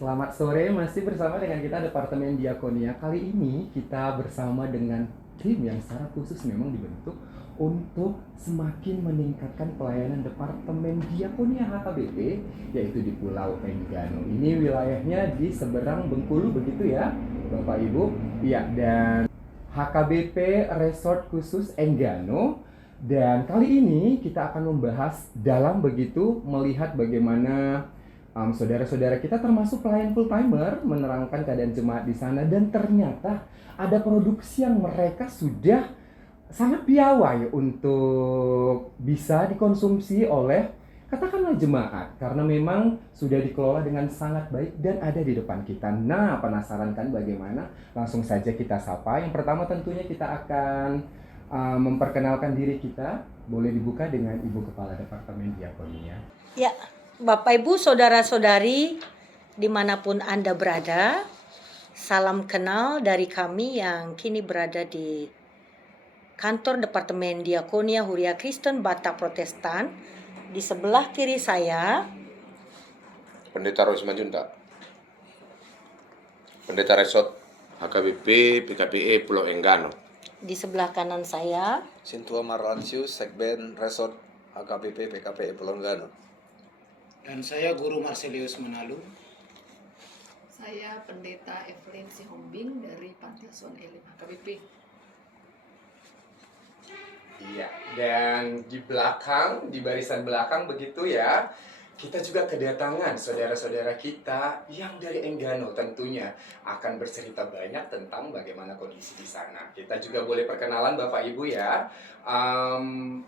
Selamat sore, masih bersama dengan kita Departemen Diakonia. Kali ini kita bersama dengan tim yang secara khusus memang dibentuk untuk semakin meningkatkan pelayanan Departemen Diakonia HKBP, yaitu di Pulau Enggano. Ini wilayahnya di seberang Bengkulu, begitu ya Bapak Ibu? Iya, dan HKBP Resort Khusus Enggano. Dan kali ini kita akan membahas dalam begitu melihat bagaimana saudara-saudara kita termasuk pelayan full timer menerangkan keadaan jemaat di sana, dan ternyata ada produksi yang mereka sudah sangat piawai untuk bisa dikonsumsi oleh katakanlah jemaat, karena memang sudah dikelola dengan sangat baik dan ada di depan kita. Nah, penasaran kan bagaimana? Langsung saja kita sapa. Yang pertama tentunya kita akan memperkenalkan diri kita. Boleh dibuka dengan Ibu Kepala Departemen Diakonia. Ya, Bapak Ibu, Saudara-saudari, dimanapun Anda berada, salam kenal dari kami yang kini berada di kantor Departemen Diakonia Huria Kristen Batak Protestan. Di sebelah kiri saya, Pendeta Rosman Junta, Pendeta Resort HKBP PKPE Pulau Enggano. di sebelah kanan saya, Sintua Marlansius, Sekben Resort HKBP PKPE Pulau Enggano. Dan saya Guru Marselius Menalu. Saya Pendeta Evelyn Sihombing dari Panti Asuhan Elim HKBP. Iya, dan di belakang, di barisan belakang begitu ya, kita juga kedatangan saudara-saudara kita yang dari Enggano, tentunya akan bercerita banyak tentang bagaimana kondisi di sana. Kita juga boleh perkenalan Bapak Ibu ya.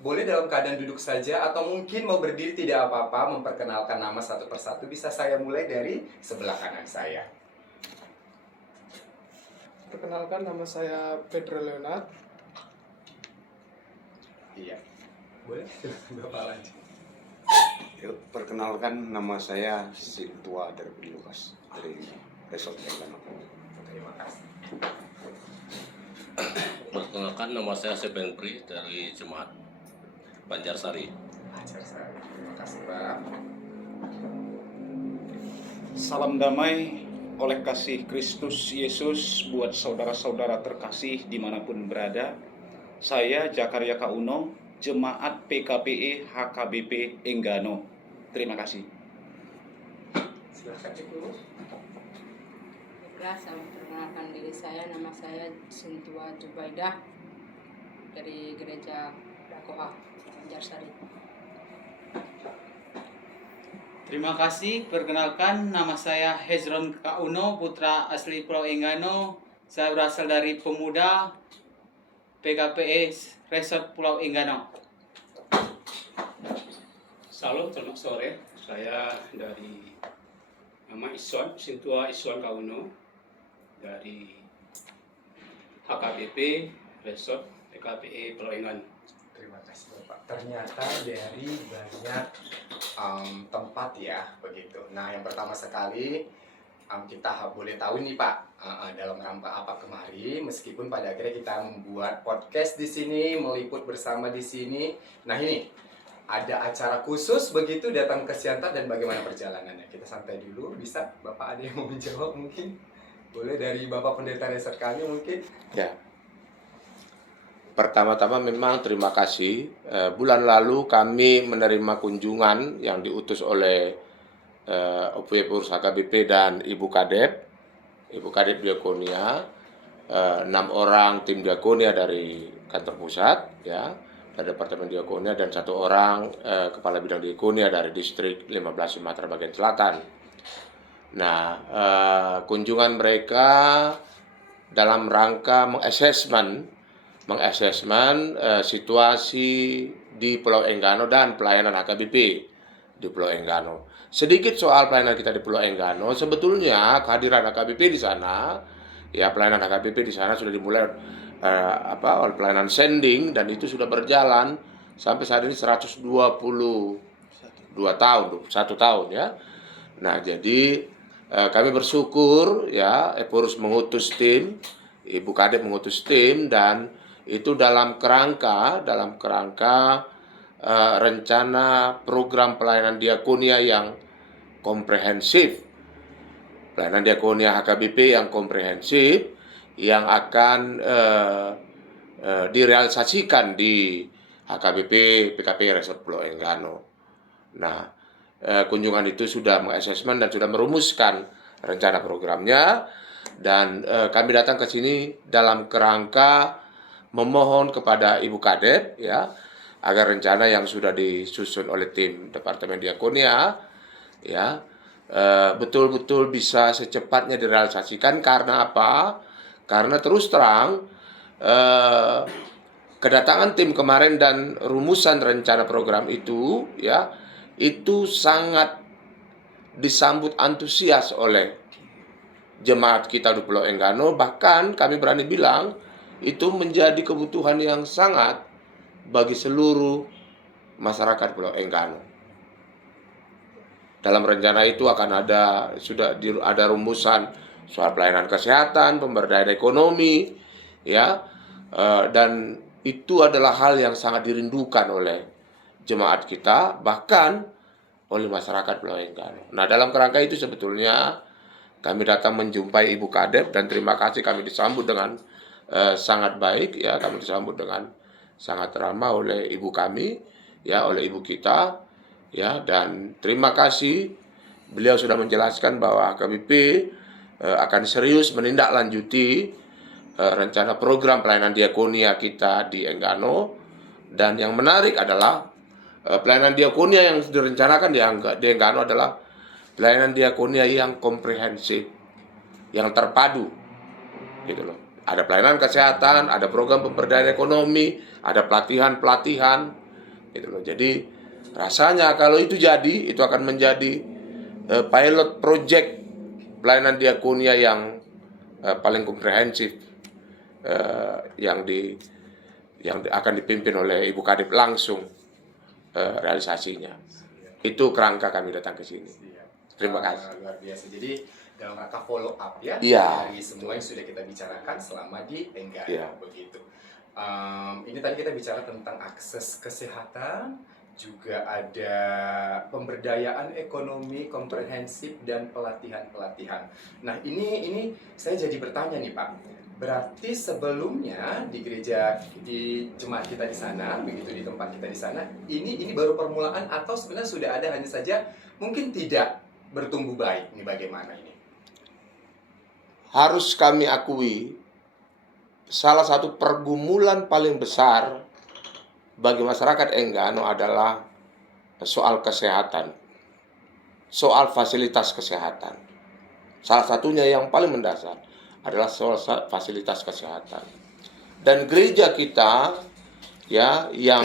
Boleh dalam keadaan duduk saja atau mungkin mau berdiri tidak apa-apa, memperkenalkan nama satu persatu. Bisa saya mulai dari sebelah kanan saya. Perkenalkan, nama saya Pedro Leonard. Iya, boleh Bapak lanjut. Perkenalkan, nama saya Sintua dari Lukas dari Resort Enggano. Terima kasih. Perkenalkan, nama saya Seben Pri dari Jemaat Banjarsari. Terima kasih Pak. Salam damai oleh kasih Kristus Yesus buat saudara-saudara terkasih dimanapun berada. Saya Jakaria Kauno, Jemaat PKPE HKBP Enggano. Terima kasih. Silakan Ibu. Baiklah, saya memperkenalkan diri saya. Nama saya Sintua Jubaidah dari Gereja Dakoah Banjarsari. Terima kasih. Perkenalkan, nama saya Hezron Kauno, putra asli Pulau Enggano. Saya berasal dari pemuda PKPE Resort Pulau Enggano. Salam, selamat sore. Saya dari nama Sintua Iswan Kauno dari HKBP Resort PKPE Pulau Enggano. Terima kasih Bapak. Ternyata dari banyak tempat ya begitu. Nah, yang pertama sekali kita boleh tahu nih Pak, dalam rangka apa kemari, meskipun pada akhirnya kita membuat podcast di sini, meliput bersama di sini. Nah, ini ada acara khusus begitu datang ke Siantar, dan bagaimana perjalanannya? Kita santai dulu, bisa Bapak ada yang mau menjawab mungkin? Boleh dari Bapak Pendeta Resort kami mungkin? Ya. Pertama-tama memang terima kasih. Bulan lalu kami menerima kunjungan yang diutus oleh OPW Pengurus HKBP dan Ibu Kadep Diakonia, 6 orang tim Diakonia dari kantor pusat, ya, dari Departemen Diakonia, dan 1 orang kepala bidang Diakonia dari distrik 15 Sumatera bagian selatan. Nah, kunjungan mereka dalam rangka mengasesmen situasi di Pulau Enggano dan pelayanan HKBP di Pulau Enggano. Sedikit soal pelayanan kita di Pulau Enggano. Sebetulnya kehadiran HKBP di sana, ya, pelayanan HKBP di sana sudah dimulai oleh pelayanan sending, dan itu sudah berjalan sampai saat ini 122 tahun, 1 tahun ya. Nah, jadi kami bersyukur ya, Epurus mengutus tim, Ibu Kadep mengutus tim, dan itu dalam kerangka rencana program pelayanan diakonia yang komprehensif pelayanan diakonia HKBP yang komprehensif yang akan direalisasikan di HKBP PKP Resort Pulau Enggano. Nah, kunjungan itu sudah mengassesmen dan sudah merumuskan rencana programnya, dan kami datang ke sini dalam kerangka memohon kepada Ibu Kadep ya agar rencana yang sudah disusun oleh tim Departemen Diakonia ya betul-betul bisa secepatnya direalisasikan. Karena apa? Karena terus terang kedatangan tim kemarin dan rumusan rencana program itu ya itu sangat disambut antusias oleh jemaat kita di Pulau Enggano. Bahkan kami berani bilang itu menjadi kebutuhan yang sangat bagi seluruh masyarakat Pulau Enggano. Dalam rencana itu akan ada rumusan soal pelayanan kesehatan, pemberdayaan ekonomi, ya, dan itu adalah hal yang sangat dirindukan oleh jemaat kita, bahkan oleh masyarakat Pulau Enggano. Nah, dalam kerangka itu sebetulnya kami datang menjumpai Ibu Kadep dan terima kasih kami disambut dengan sangat baik ya, kami disambut dengan sangat ramah oleh ibu kami ya, oleh ibu kita ya, dan terima kasih beliau sudah menjelaskan bahwa HKBP akan serius menindaklanjuti rencana program pelayanan diakonia kita di Enggano. Dan yang menarik adalah pelayanan diakonia yang direncanakan di Enggano adalah pelayanan diakonia yang komprehensif, yang terpadu, gitu loh. Ada pelayanan kesehatan, ada program pemberdayaan ekonomi, ada pelatihan-pelatihan, gitu loh. Jadi rasanya kalau itu jadi, itu akan menjadi pilot project pelayanan diakonia yang paling komprehensif, yang akan dipimpin oleh Ibu Kadep langsung realisasinya. Itu kerangka kami datang ke sini. Terima kasih. Luar biasa. Jadi dalam rangka follow up ya, dari semua yang sudah kita bicarakan selama di Enggano begitu. Ini tadi kita bicara tentang akses kesehatan, juga ada pemberdayaan ekonomi komprehensif dan pelatihan-pelatihan. Nah, ini saya jadi bertanya nih Pak. Berarti sebelumnya di gereja, di jemaat kita di sana, begitu di tempat kita di sana, ini baru permulaan atau sebenarnya sudah ada, hanya saja mungkin tidak bertumbuh baik. Ini bagaimana ini? Harus kami akui, salah satu pergumulan paling besar bagi masyarakat Enggano adalah soal kesehatan, soal fasilitas kesehatan. Salah satunya yang paling mendasar adalah soal fasilitas kesehatan. Dan gereja kita ya yang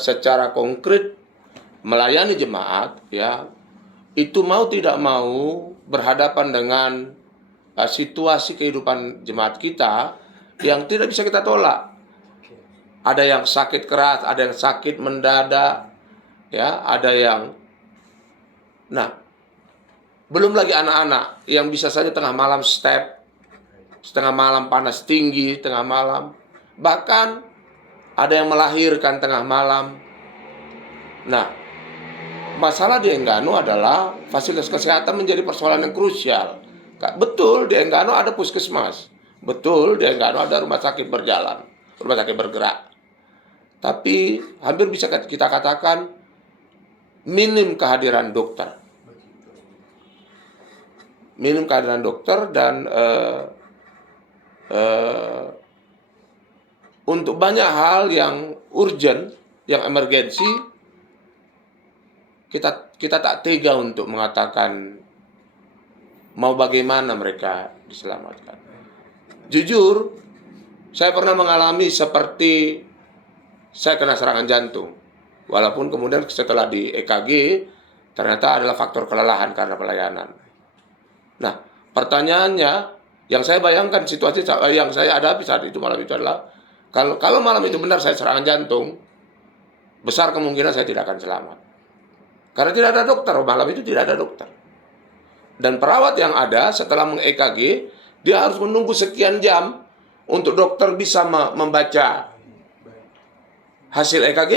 secara konkret melayani jemaat ya, itu mau tidak mau berhadapan dengan situasi kehidupan jemaat kita yang tidak bisa kita tolak. Ada yang sakit keras, ada yang sakit mendadak, ya, ada yang, nah, belum lagi anak-anak yang bisa saja tengah malam step, setengah malam panas tinggi, tengah malam, bahkan ada yang melahirkan tengah malam. Nah, masalah di Enggano adalah fasilitas kesehatan menjadi persoalan yang krusial. Betul di Enggano ada puskesmas, betul di Enggano ada rumah sakit berjalan, rumah sakit bergerak. Tapi hampir bisa kita katakan minim kehadiran dokter. Minim kehadiran dokter dan untuk banyak hal yang urgent, yang emergensi, kita tak tega untuk mengatakan mau bagaimana mereka diselamatkan. Jujur, saya pernah mengalami seperti saya kena serangan jantung. Walaupun kemudian setelah di EKG, ternyata adalah faktor kelelahan karena pelayanan. Nah, pertanyaannya, yang saya bayangkan situasi yang saya hadapi saat itu malam itu adalah, kalau malam itu benar saya serangan jantung, besar kemungkinan saya tidak akan selamat. Karena tidak ada dokter, malam itu tidak ada dokter. Dan perawat yang ada setelah meng-EKG, dia harus menunggu sekian jam untuk dokter bisa membaca hasil EKG.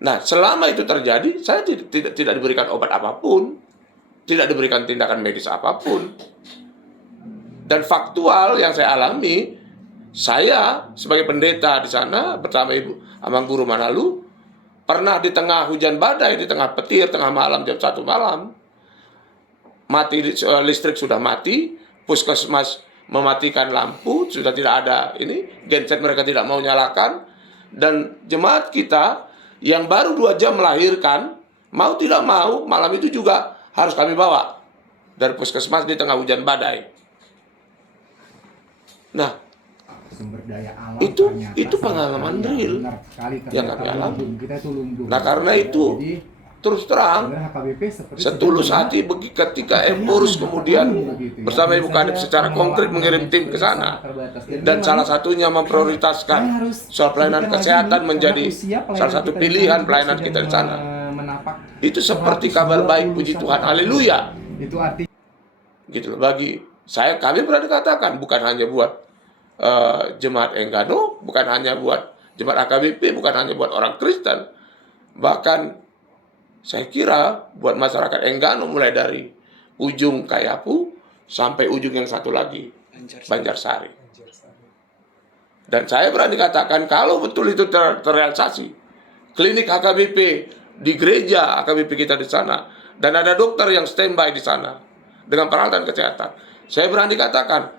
Nah, selama itu terjadi, saya tidak diberikan obat apapun. tidak diberikan tindakan medis apapun. Dan faktual yang saya alami, saya sebagai pendeta di sana bersama Ibu Amang Guru Manalu, pernah di tengah hujan badai, di tengah petir, tengah malam jam 1 malam, listrik sudah mati, puskesmas mematikan lampu, sudah tidak ada ini, genset mereka tidak mau nyalakan, dan jemaat kita yang baru 2 jam melahirkan, mau tidak mau, malam itu juga harus kami bawa dari puskesmas di tengah hujan badai. Nah, sumber daya alam itu pengalaman real yang kami alami. Nah, karena itu terus terang setulus hati ketika Emurus kemudian bersama Ibu Kadep secara konkret mengirim tim ke sana, dan salah satunya memprioritaskan soal pelayanan kesehatan menjadi salah satu pilihan pelayanan kita di sana. Itu seperti kabar baik, puji Tuhan, haleluya. Itu arti Gitu loh, bagi saya, kami pernah dikatakan bukan hanya buat jemaat Enggano, bukan hanya buat jemaat AKBP, bukan hanya buat orang Kristen, bahkan saya kira buat masyarakat Enggano mulai dari ujung Kayapu sampai ujung yang satu lagi, Banjarsari. Dan saya berani katakan kalau betul itu terrealisasi, klinik HKBP di gereja HKBP kita di sana, dan ada dokter yang standby di sana dengan peralatan kesehatan, saya berani katakan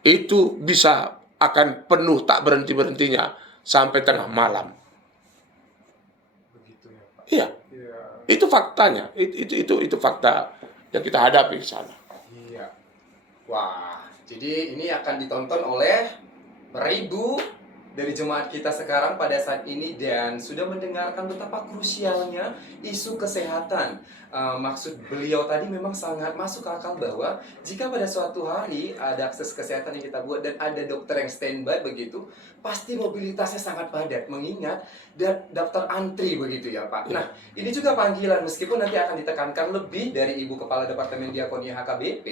itu bisa akan penuh tak berhenti-berhentinya sampai tengah malam. begitu ya, Pak. Iya. Itu faktanya. Itu fakta yang kita hadapi di sana. Iya. Wah, jadi ini akan ditonton oleh beribu dari jemaat kita sekarang pada saat ini, dan sudah mendengarkan betapa krusialnya isu kesehatan. Maksud beliau tadi memang sangat masuk akal bahwa jika pada suatu hari ada akses kesehatan yang kita buat dan ada dokter yang standby begitu, pasti mobilitasnya sangat padat, mengingat daftar antri begitu ya Pak. Nah, ini juga panggilan, meskipun nanti akan ditekankan lebih dari Ibu Kepala Departemen Diakonia HKBP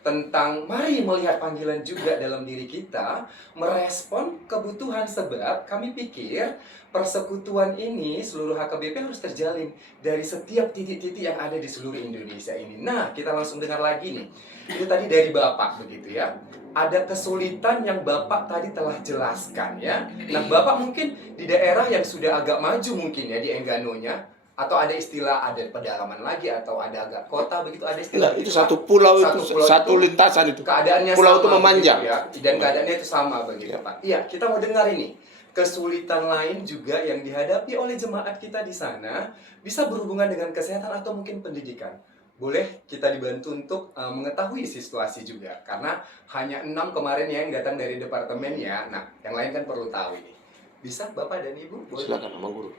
tentang mari melihat panggilan juga dalam diri kita, merespon kebutuhan, sebab kami pikir persekutuan ini seluruh HKBP harus terjalin dari setiap titik-titik yang ada di seluruh Indonesia ini. Nah, kita langsung dengar lagi nih. Itu tadi dari Bapak begitu ya. Ada kesulitan yang Bapak tadi telah jelaskan ya. Nah, Bapak mungkin di daerah yang sudah agak maju mungkin ya di Engganonya, atau ada istilah ada pedalaman lagi, atau ada agak kota begitu, ada istilah Itu satu pulau, satu lintasan itu. Keadaannya pulau sama, itu memanjang begitu ya, dan keadaannya itu sama begitu Pak. Iya, kita mau dengar ini. Kesulitan lain juga yang dihadapi oleh jemaat kita di sana bisa berhubungan dengan kesehatan atau mungkin pendidikan. Boleh kita dibantu untuk mengetahui situasi juga, karena hanya 6 kemarin yang datang dari departemen ya. Nah, yang lain kan perlu tahu ini. Bisa Bapak dan Ibu? Boleh? Silakan Amang Guru.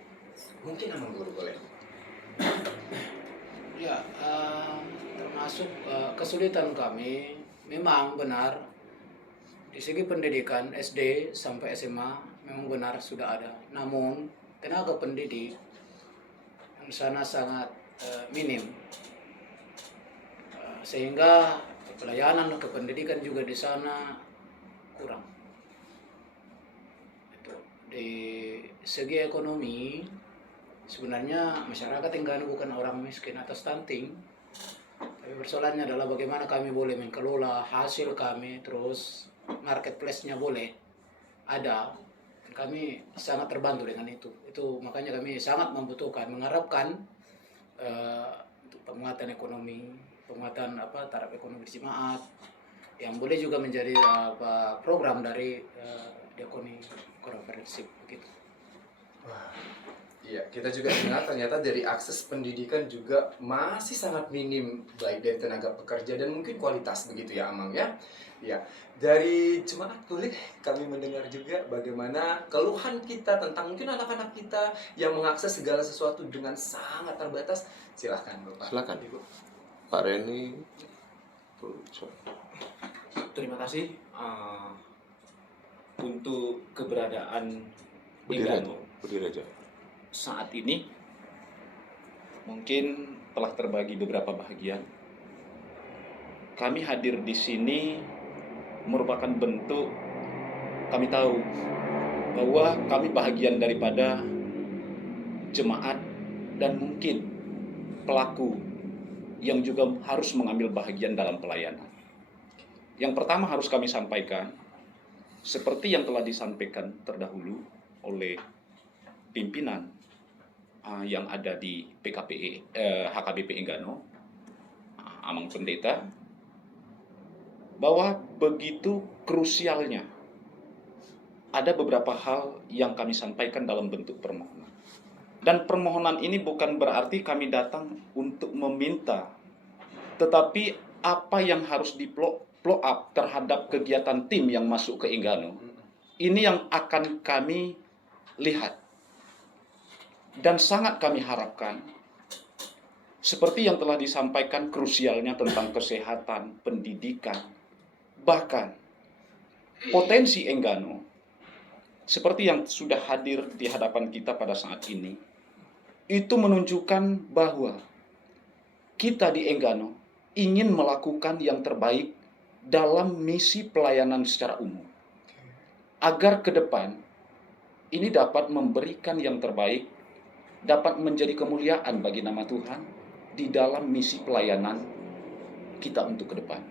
Mungkin Amang Guru boleh. Ya, termasuk kesulitan kami memang benar di segi pendidikan SD sampai SMA memang benar sudah ada. Namun tenaga pendidik di sana sangat minim, sehingga pelayanan kependidikan juga di sana kurang. Itu. Di segi ekonomi sebenarnya masyarakat Enggano bukan orang miskin atau stunting, tapi persoalannya adalah bagaimana kami boleh mengelola hasil kami, terus marketplace-nya boleh ada. Kami sangat terbantu dengan itu. Itu makanya kami sangat membutuhkan, mengharapkan untuk penguatan ekonomi, penguatan taraf ekonomi di jemaat, yang boleh juga menjadi program dari diakoni komprehensif begitu. Iya, kita juga dengar ternyata dari akses pendidikan juga masih sangat minim, baik dari tenaga pekerja dan mungkin kualitas begitu ya Amang ya. Ya, dari jemaat boleh kami mendengar juga bagaimana keluhan kita tentang mungkin anak-anak kita yang mengakses segala sesuatu dengan sangat terbatas. Silahkan Bapak. Silakan Ibu. Pak Reni. Terima kasih untuk keberadaan Berdiri Enggano aja. saat ini mungkin telah terbagi beberapa bahagian. Kami hadir di sini merupakan bentuk kami tahu bahwa kami bahagian daripada jemaat dan mungkin pelaku yang juga harus mengambil bahagian dalam pelayanan. Yang pertama harus kami sampaikan, seperti yang telah disampaikan terdahulu oleh pimpinan yang ada di HKBP Enggano, Amang Pendeta, bahwa begitu krusialnya ada beberapa hal yang kami sampaikan dalam bentuk permohonan. Dan permohonan ini bukan berarti kami datang untuk meminta, tetapi apa yang harus di-blow up terhadap kegiatan tim yang masuk ke Enggano, ini yang akan kami lihat. Dan sangat kami harapkan, seperti yang telah disampaikan krusialnya tentang kesehatan, pendidikan, bahkan potensi Enggano, seperti yang sudah hadir di hadapan kita pada saat ini, itu menunjukkan bahwa kita di Enggano ingin melakukan yang terbaik dalam misi pelayanan secara umum. Agar ke depan ini dapat memberikan yang terbaik, dapat menjadi kemuliaan bagi nama Tuhan di dalam misi pelayanan kita untuk ke depan.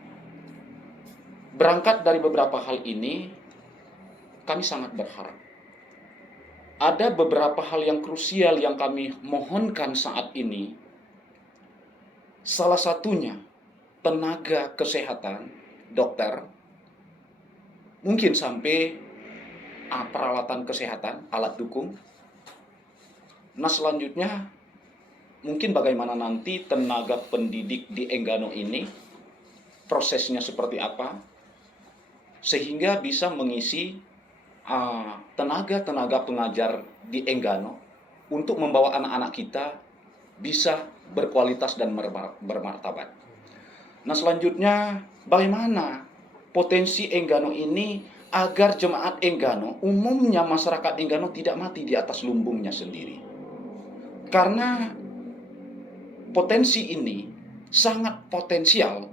Berangkat dari beberapa hal ini, kami sangat berharap. Ada beberapa hal yang krusial yang kami mohonkan saat ini. Salah satunya, tenaga kesehatan, dokter, mungkin sampai peralatan kesehatan, alat dukung. Nah, selanjutnya, mungkin bagaimana nanti tenaga pendidik di Enggano ini, prosesnya seperti apa, sehingga bisa mengisi tenaga-tenaga pengajar di Enggano untuk membawa anak-anak kita bisa berkualitas dan bermartabat. Nah, selanjutnya bagaimana potensi Enggano ini agar jemaat Enggano, umumnya masyarakat Enggano tidak mati di atas lumbungnya sendiri. Karena potensi ini sangat potensial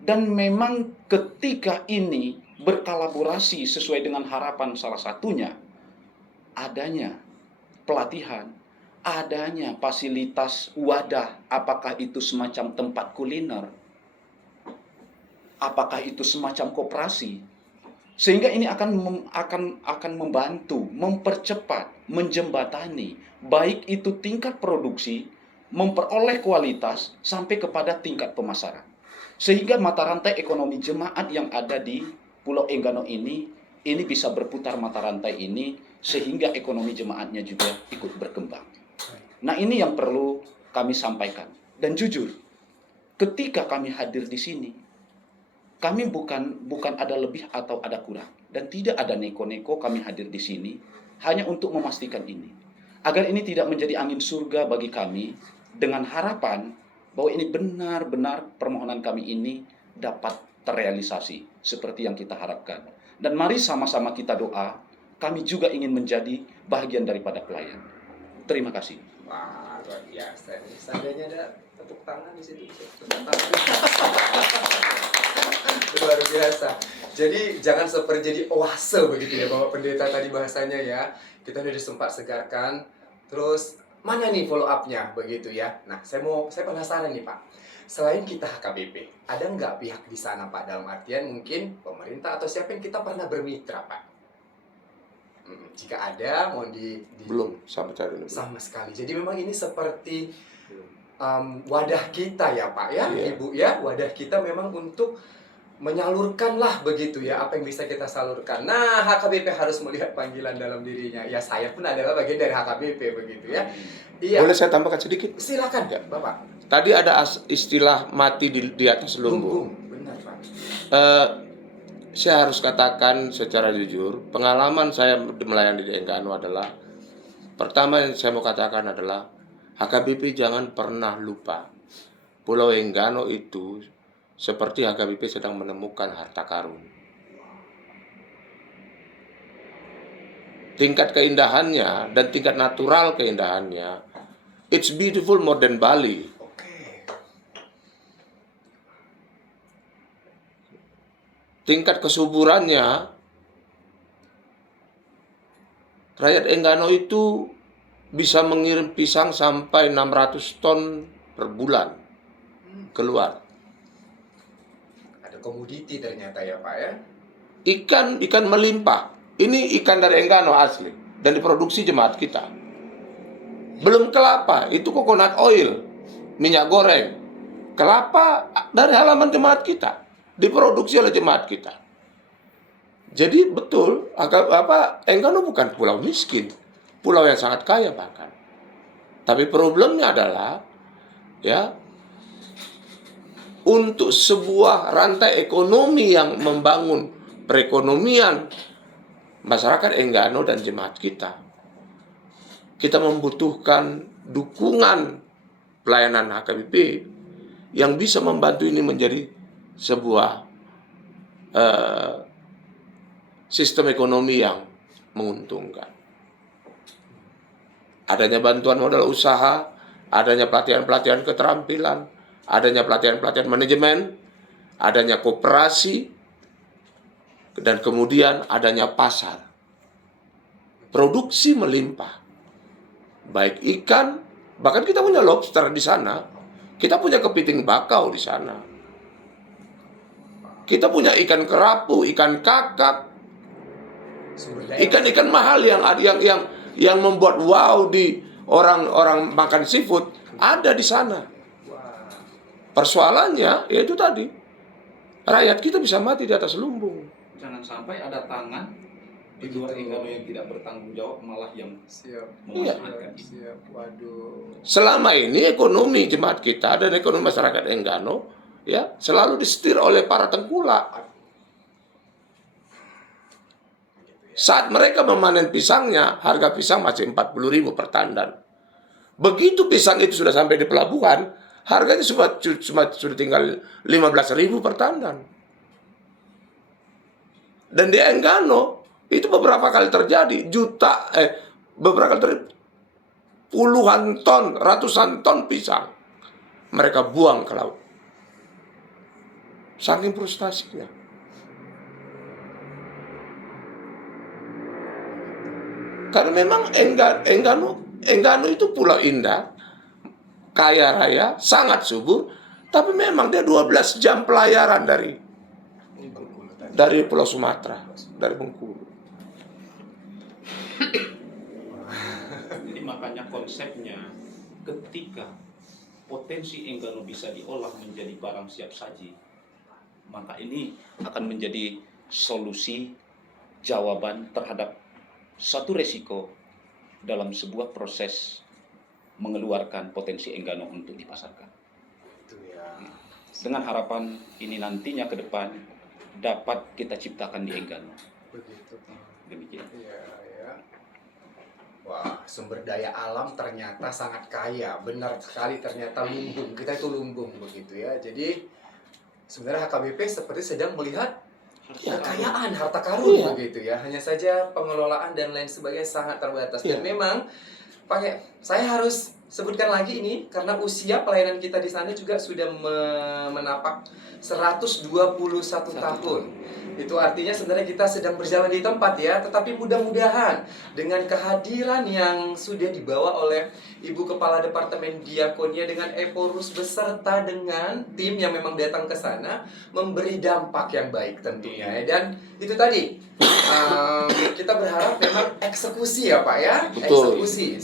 dan memang ketika ini berkolaborasi sesuai dengan harapan salah satunya adanya pelatihan, adanya fasilitas wadah, apakah itu semacam tempat kuliner, apakah itu semacam koperasi, sehingga ini akan membantu, mempercepat, menjembatani, baik itu tingkat produksi, memperoleh kualitas sampai kepada tingkat pemasaran, sehingga mata rantai ekonomi jemaat yang ada di Pulau Enggano ini bisa berputar mata rantai ini sehingga ekonomi jemaatnya juga ikut berkembang. Nah, ini yang perlu kami sampaikan. Dan jujur, ketika kami hadir di sini, kami bukan ada lebih atau ada kurang, dan tidak ada neko-neko. Kami hadir di sini hanya untuk memastikan ini, agar ini tidak menjadi angin surga bagi kami, dengan harapan bahwa ini benar-benar permohonan kami ini dapat terrealisasi seperti yang kita harapkan. Dan mari sama-sama kita doa, kami juga ingin menjadi bagian daripada pelayan. Terima kasih. Wah, luar biasa. Seandainya ada tepuk tangan di situ. Luar biasa. Jadi jangan seperti jadi oase begitu ya Bapak Pendeta tadi bahasanya ya. Kita sudah sempat segarkan. Terus mana nih follow up-nya begitu ya. Nah, saya penasaran nih Pak. Selain kita HKBP, ada nggak pihak di sana Pak? Dalam artian mungkin pemerintah atau siapa yang kita pernah bermitra Pak? Jika ada, mohon belum sama sekali. Jadi memang ini seperti wadah kita ya Pak ya, Ibu ya, wadah kita memang untuk menyalurkan lah begitu ya apa yang bisa kita salurkan. Nah, HKBP harus melihat panggilan dalam dirinya. Ya, saya pun adalah bagian dari HKBP begitu ya. Iya. Boleh saya tambahkan sedikit? Silakan ya, Bapak. Tadi ada istilah mati di atas lumbung. Benar, Pak. Saya harus katakan secara jujur, pengalaman saya melayani di Enggano adalah, pertama yang saya mau katakan adalah HKBP jangan pernah lupa Pulau Enggano itu seperti HKBP sedang menemukan harta karun. Tingkat keindahannya dan tingkat natural keindahannya, it's beautiful more than Bali. Tingkat kesuburannya, rakyat Enggano itu bisa mengirim pisang sampai 600 ton per bulan. keluar. Ada komoditi ternyata ya Pak ya. Ikan melimpah. Ini ikan dari Enggano asli dan diproduksi jemaat kita. Belum kelapa, itu coconut oil, minyak goreng. Kelapa dari halaman jemaat kita, diproduksi oleh jemaat kita. Jadi betul, Enggano bukan pulau miskin, pulau yang sangat kaya bahkan. Tapi problemnya adalah ya, untuk sebuah rantai ekonomi yang membangun perekonomian masyarakat Enggano dan jemaat kita membutuhkan dukungan pelayanan HKBP yang bisa membantu ini menjadi sebuah sistem ekonomi yang menguntungkan. Adanya bantuan modal usaha, adanya pelatihan-pelatihan keterampilan, adanya pelatihan-pelatihan manajemen, adanya koperasi, dan kemudian adanya pasar. Produksi melimpah. Baik ikan, bahkan kita punya lobster di sana. Kita punya kepiting bakau di sana. Kita punya ikan kerapu, ikan kakap, ikan-ikan mahal yang membuat wow di orang makan seafood ada di sana. Persoalannya yaitu tadi, rakyat kita bisa mati di atas lumbung. Jangan sampai ada tangan di luar Enggano yang tidak bertanggung jawab, malah yang Siap. memanfaatkan ini. Siap. Waduh. Selama ini ekonomi jemaat kita dan ekonomi masyarakat Enggano ya selalu disetir oleh para tengkulak. Saat mereka memanen pisangnya, harga pisang masih 40.000 per tandan. Begitu pisang itu sudah sampai di pelabuhan, harganya sudah tinggal 15.000 per tandan. Dan di Enggano itu beberapa kali terjadi, puluhan ton, ratusan ton pisang mereka buang ke laut. Saking frustasinya. Karena memang Enggano itu pulau indah, kaya raya, sangat subur, tapi memang dia 12 jam pelayaran dari Pulau Sumatera, dari Bengkulu. Jadi makanya konsepnya, ketika potensi Enggano bisa diolah menjadi barang siap saji, maka ini akan menjadi solusi jawaban terhadap satu resiko dalam sebuah proses mengeluarkan potensi Enggano untuk dipasarkan. Dengan harapan ini nantinya ke depan dapat kita ciptakan di Enggano. Begitu. Demikian. Iya, ya. Wah, sumber daya alam ternyata sangat kaya. Benar sekali, ternyata lumbung. Kita itu lumbung begitu ya. Jadi sebenarnya HKBP seperti sedang melihat kekayaan harta karun begitu ya. Hanya saja pengelolaan dan lain sebagainya sangat terbatas. Dan memang saya harus sebutkan lagi ini karena usia pelayanan kita di sana juga sudah menapak 121 tahun. Itu artinya sebenarnya kita sedang berjalan di tempat ya, tetapi mudah-mudahan dengan kehadiran yang sudah dibawa oleh Ibu Kepala Departemen Diakonia dengan Eporus beserta dengan tim yang memang datang ke sana memberi dampak yang baik tentunya ya. Dan itu tadi kita berharap memang eksekusi ya Pak ya. Betul. Eksekusi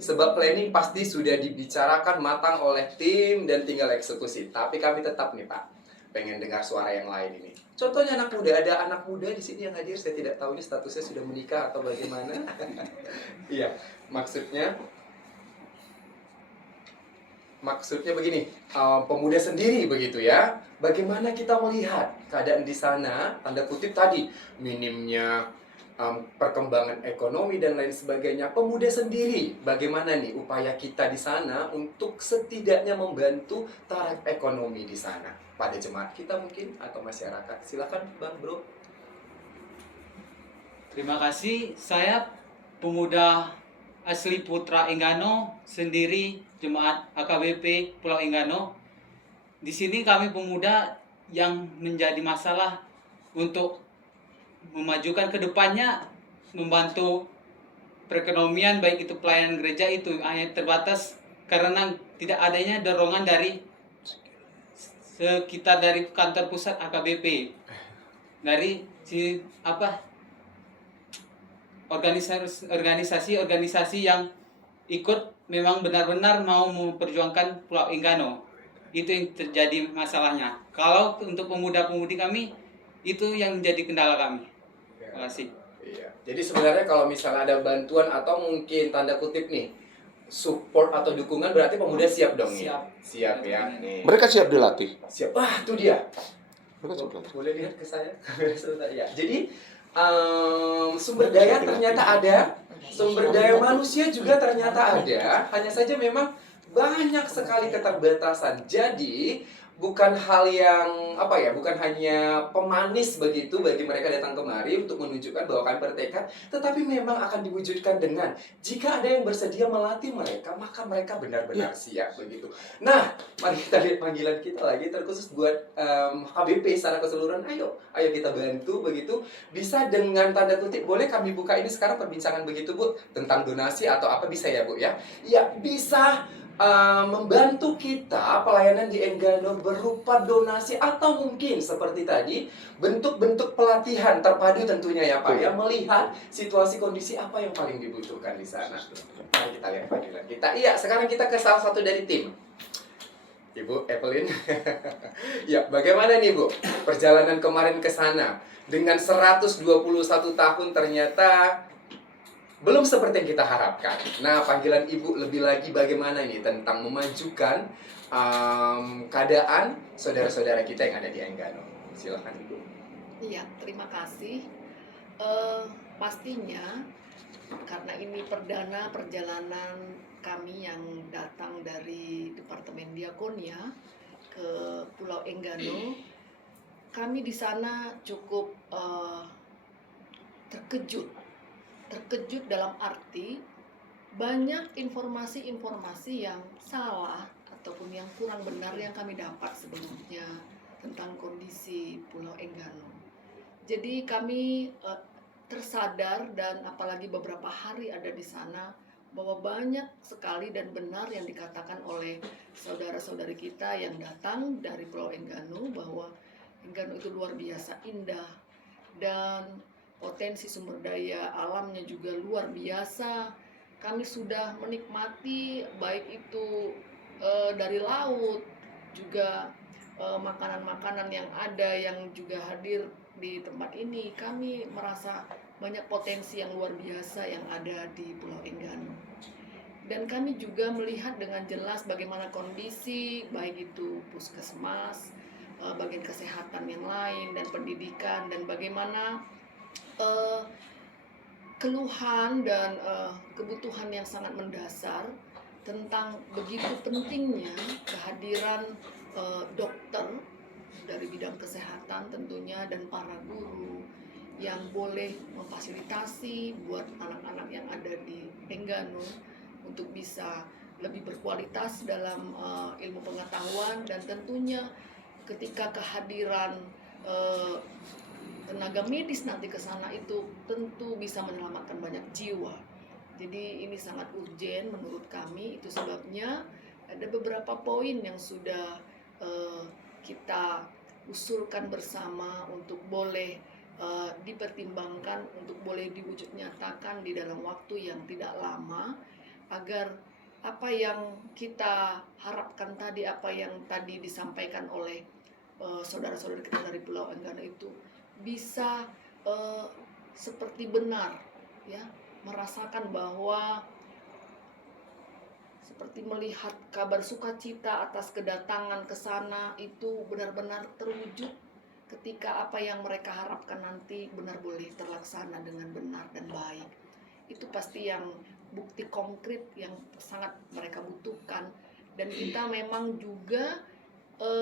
sebab planning pasti sudah dibicarakan matang oleh tim dan tinggal eksekusi. Tapi kami tetap nih Pak pengen dengar suara yang lain ini. Contohnya anak muda, ada anak muda di sini yang hadir, saya tidak tahu ini statusnya sudah menikah atau bagaimana. Iya, maksudnya begini, pemuda sendiri begitu ya. Bagaimana kita melihat keadaan di sana, tanda kutip tadi, minimnya perkembangan ekonomi dan lain sebagainya. Pemuda sendiri, bagaimana nih upaya kita di sana untuk setidaknya membantu taraf ekonomi di sana pada jemaat kita mungkin atau masyarakat. Silakan Bang Bro. Terima kasih. Saya pemuda asli Putra Enggano sendiri, jemaat HKBP Pulau Enggano. Di sini kami pemuda yang menjadi masalah untuk memajukan ke depannya, membantu perekonomian baik itu pelayanan gereja itu hanya terbatas karena tidak adanya dorongan dari sekitar dari kantor pusat AKBP, dari organisasi yang ikut memang benar-benar mau memperjuangkan Pulau Enggano. Itu yang terjadi masalahnya. Kalau untuk pemuda-pemudi kami, itu yang menjadi kendala kami. Terima kasih. Iya. Jadi sebenarnya kalau misalnya ada bantuan atau mungkin tanda kutip nih support atau dukungan, berarti pemuda siap dong ya? Siap ya. Nih. Mereka siap dilatih. Siap. Tuh dia. Mereka siap dilatih. Boleh lihat ke saya? Sebentar ya. Jadi sumber daya ternyata ada, sumber daya manusia juga ternyata ada. Hanya saja memang banyak sekali keterbatasan. Jadi bukan hal yang bukan hanya pemanis begitu bagi mereka datang kemari untuk menunjukkan bahwa kami bertekad, tetapi memang akan diwujudkan dengan jika ada yang bersedia melatih mereka, maka mereka benar-benar siap begitu. Nah, mari kita lihat panggilan kita lagi terkhusus buat HBP secara keseluruhan. Ayo kita bantu begitu. Bisa dengan tanda kutip, boleh kami buka ini sekarang perbincangan begitu Bu tentang donasi atau apa, bisa ya Bu ya? Ya bisa. Membantu kita pelayanan di Enggano berupa donasi atau mungkin seperti tadi bentuk-bentuk pelatihan terpadu tentunya ya Pak ya, melihat situasi kondisi apa yang paling dibutuhkan di sana. Mari kita lihat panggilan kita. Iya, sekarang kita ke salah satu dari tim. Ibu Evelyn. Ya, bagaimana nih Bu perjalanan kemarin ke sana dengan 121 tahun ternyata belum seperti yang kita harapkan. Nah, panggilan Ibu lebih lagi bagaimana ini tentang memajukan keadaan saudara-saudara kita yang ada di Enggano. Silakan Ibu. Iya, terima kasih. Pastinya karena ini perdana perjalanan kami yang datang dari Departemen Diakonia ke Pulau Enggano, kami di sana cukup terkejut dalam arti banyak informasi-informasi yang salah ataupun yang kurang benar yang kami dapat sebelumnya tentang kondisi Pulau Enggano. Jadi kami tersadar dan apalagi beberapa hari ada di sana bahwa banyak sekali dan benar yang dikatakan oleh saudara-saudari kita yang datang dari Pulau Enggano bahwa Enggano itu luar biasa indah dan potensi sumber daya alamnya juga luar biasa. Kami sudah menikmati baik itu dari laut, juga makanan-makanan yang ada yang juga hadir di tempat ini. Kami merasa banyak potensi yang luar biasa yang ada di Pulau Enggano. Dan kami juga melihat dengan jelas bagaimana kondisi baik itu puskesmas, bagian kesehatan yang lain dan pendidikan, dan bagaimana keluhan dan kebutuhan yang sangat mendasar tentang begitu pentingnya kehadiran dokter dari bidang kesehatan tentunya dan para guru yang boleh memfasilitasi buat anak-anak yang ada di Enggano untuk bisa lebih berkualitas dalam ilmu pengetahuan, dan tentunya ketika kehadiran tenaga medis nanti ke sana itu tentu bisa menyelamatkan banyak jiwa. Jadi ini sangat urgen menurut kami. Itu sebabnya ada beberapa poin yang sudah kita usulkan bersama untuk boleh dipertimbangkan, untuk boleh diwujud nyatakan di dalam waktu yang tidak lama, agar apa yang kita harapkan tadi, apa yang tadi disampaikan oleh saudara-saudara kita dari Pulau Enggano itu bisa seperti benar, ya, merasakan bahwa seperti melihat kabar sukacita atas kedatangan ke sana itu benar-benar terwujud ketika apa yang mereka harapkan nanti benar boleh terlaksana dengan benar dan baik. Itu pasti yang bukti konkret yang sangat mereka butuhkan, dan kita memang juga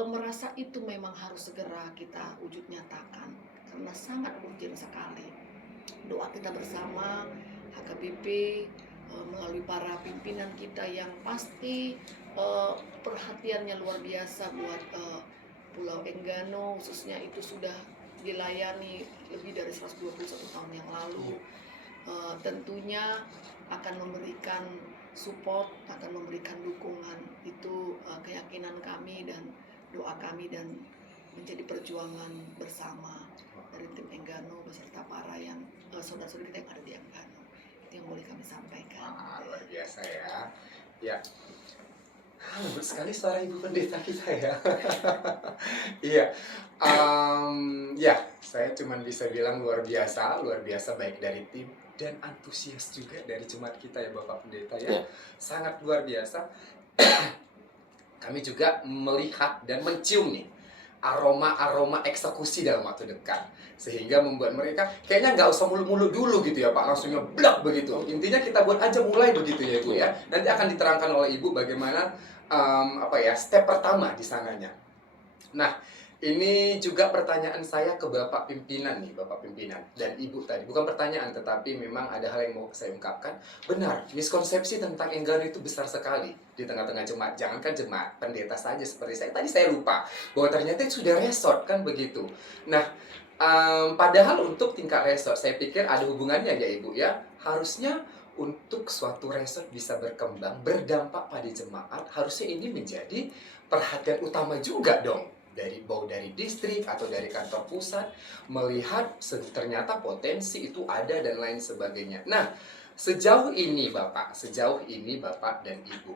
merasa itu memang harus segera kita wujud nyatakan karena sangat urgent sekali. Doa kita bersama HKBP melalui para pimpinan kita yang pasti perhatiannya luar biasa buat Pulau Enggano, khususnya itu sudah dilayani lebih dari 121 tahun yang lalu. Tentunya akan memberikan support, akan memberikan dukungan. Itu keyakinan kami dan doa kami dan menjadi perjuangan bersama dari tim Enggano beserta para yang saudara-saudara kita yang ada di Enggano. Itu yang boleh kami sampaikan. Luar biasa ya. Ya. Lembut sekali suara Ibu Pendeta kita ya. Iya. Ya, saya cuma bisa bilang luar biasa baik dari tim dan antusias juga dari jemaat kita ya Bapak Pendeta ya. Sangat luar biasa. Kami juga melihat dan mencium nih aroma eksekusi dalam waktu dekat, sehingga membuat mereka kayaknya nggak usah mulu-mulu dulu gitu ya Pak, langsung ngeblak begitu. Intinya kita buat aja mulai begitu ya Ibu ya. Nanti akan diterangkan oleh Ibu bagaimana step pertama di sananya. Nah, ini juga pertanyaan saya ke Bapak Pimpinan nih, Bapak Pimpinan dan Ibu tadi. Bukan pertanyaan, tetapi memang ada hal yang mau saya ungkapkan. Benar, miskonsepsi tentang Enggano itu besar sekali di tengah-tengah jemaat. Jangankan jemaat, pendeta saja seperti saya. Tadi saya lupa bahwa ternyata itu sudah resort kan begitu. Nah, padahal untuk tingkat resort, saya pikir ada hubungannya ya Ibu ya. Harusnya untuk suatu resort bisa berkembang, berdampak pada jemaat, harusnya ini menjadi perhatian utama juga dong. Dari distrik atau dari kantor pusat melihat ternyata potensi itu ada dan lain sebagainya. Nah, sejauh ini Bapak dan Ibu,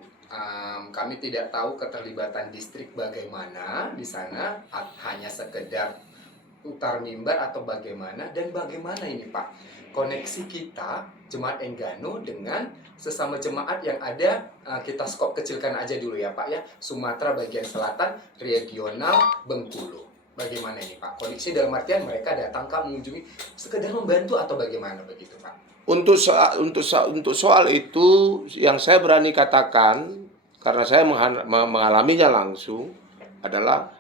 kami tidak tahu keterlibatan distrik bagaimana di sana, hanya sekedar putar mimbar atau bagaimana, dan bagaimana ini Pak koneksi kita jemaat Enggano dengan sesama jemaat yang ada, kita skop kecilkan aja dulu ya Pak ya, Sumatera bagian selatan, regional Bengkulu. Bagaimana ini Pak? Koneksi dalam artian mereka datang mengunjungi sekedar membantu atau bagaimana begitu Pak? Untuk soal itu yang saya berani katakan karena saya mengalaminya langsung adalah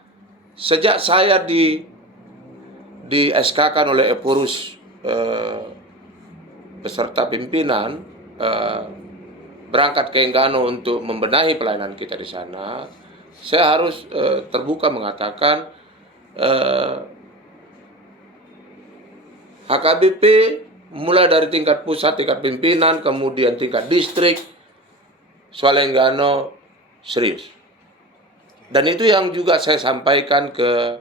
sejak saya di SK-kan oleh Epurus beserta pimpinan berangkat ke Enggano untuk membenahi pelayanan kita di sana, saya harus terbuka mengatakan HKBP mulai dari tingkat pusat, tingkat pimpinan, kemudian tingkat distrik, soal Enggano serius. Dan itu yang juga saya sampaikan ke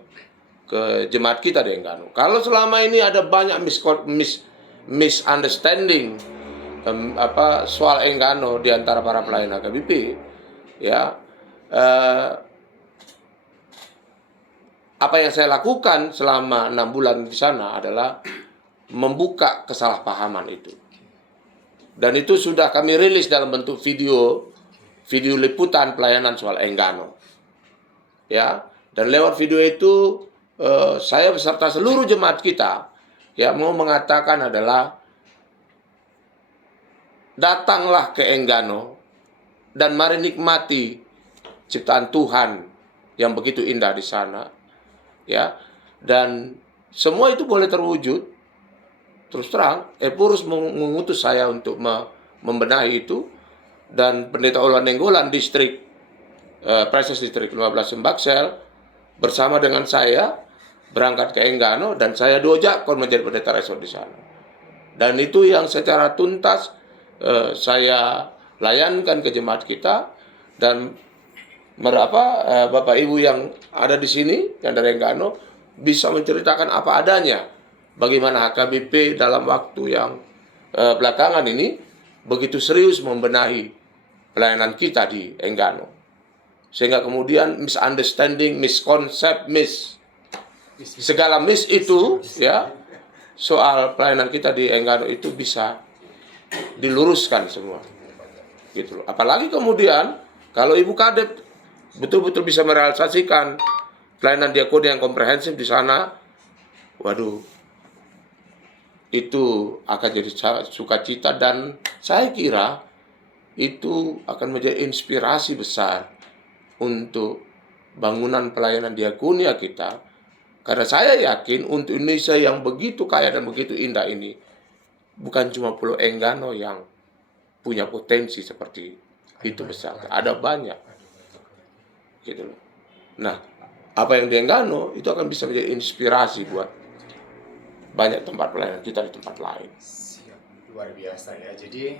jemaat kita di Enggano. Kalau selama ini ada banyak misunderstanding soal Enggano di antara para pelayan HKBP, ya, apa yang saya lakukan selama 6 bulan di sana adalah membuka kesalahpahaman itu. Dan itu sudah kami rilis dalam bentuk video liputan pelayanan soal Enggano. Ya, dan lewat video itu saya beserta seluruh jemaat kita ya mau mengatakan adalah datanglah ke Enggano dan mari nikmati ciptaan Tuhan yang begitu indah di sana ya, dan semua itu boleh terwujud. Terus terang Epurus mengutus saya untuk membenahi itu, dan Pendeta Olwan Nenggolan distrik Preses distrik 15 Sembaksel bersama dengan saya berangkat ke Enggano, dan saya diajak menjadi pendeta resort di sana. Dan itu yang secara tuntas saya layankan ke jemaat kita, dan Bapak Ibu yang ada di sini yang dari Enggano bisa menceritakan apa adanya bagaimana HKBP dalam waktu yang belakangan ini begitu serius membenahi pelayanan kita di Enggano, sehingga kemudian misunderstanding, miskonsep, segala itu ya soal pelayanan kita di Enggano itu bisa diluruskan semua gitu loh. Apalagi kemudian kalau Ibu Kadep betul-betul bisa merealisasikan pelayanan diakoni yang komprehensif di sana, waduh, itu akan jadi sukacita, dan saya kira itu akan menjadi inspirasi besar untuk bangunan pelayanan diakonia kita. Karena saya yakin untuk Indonesia yang begitu kaya dan begitu indah ini, bukan cuma Pulau Enggano yang punya potensi seperti itu besar. Ada banyak. Gitu loh. Nah, apa yang di Enggano itu akan bisa menjadi inspirasi buat banyak tempat pelayanan kita di tempat lain. Siap. Luar biasa ya. Jadi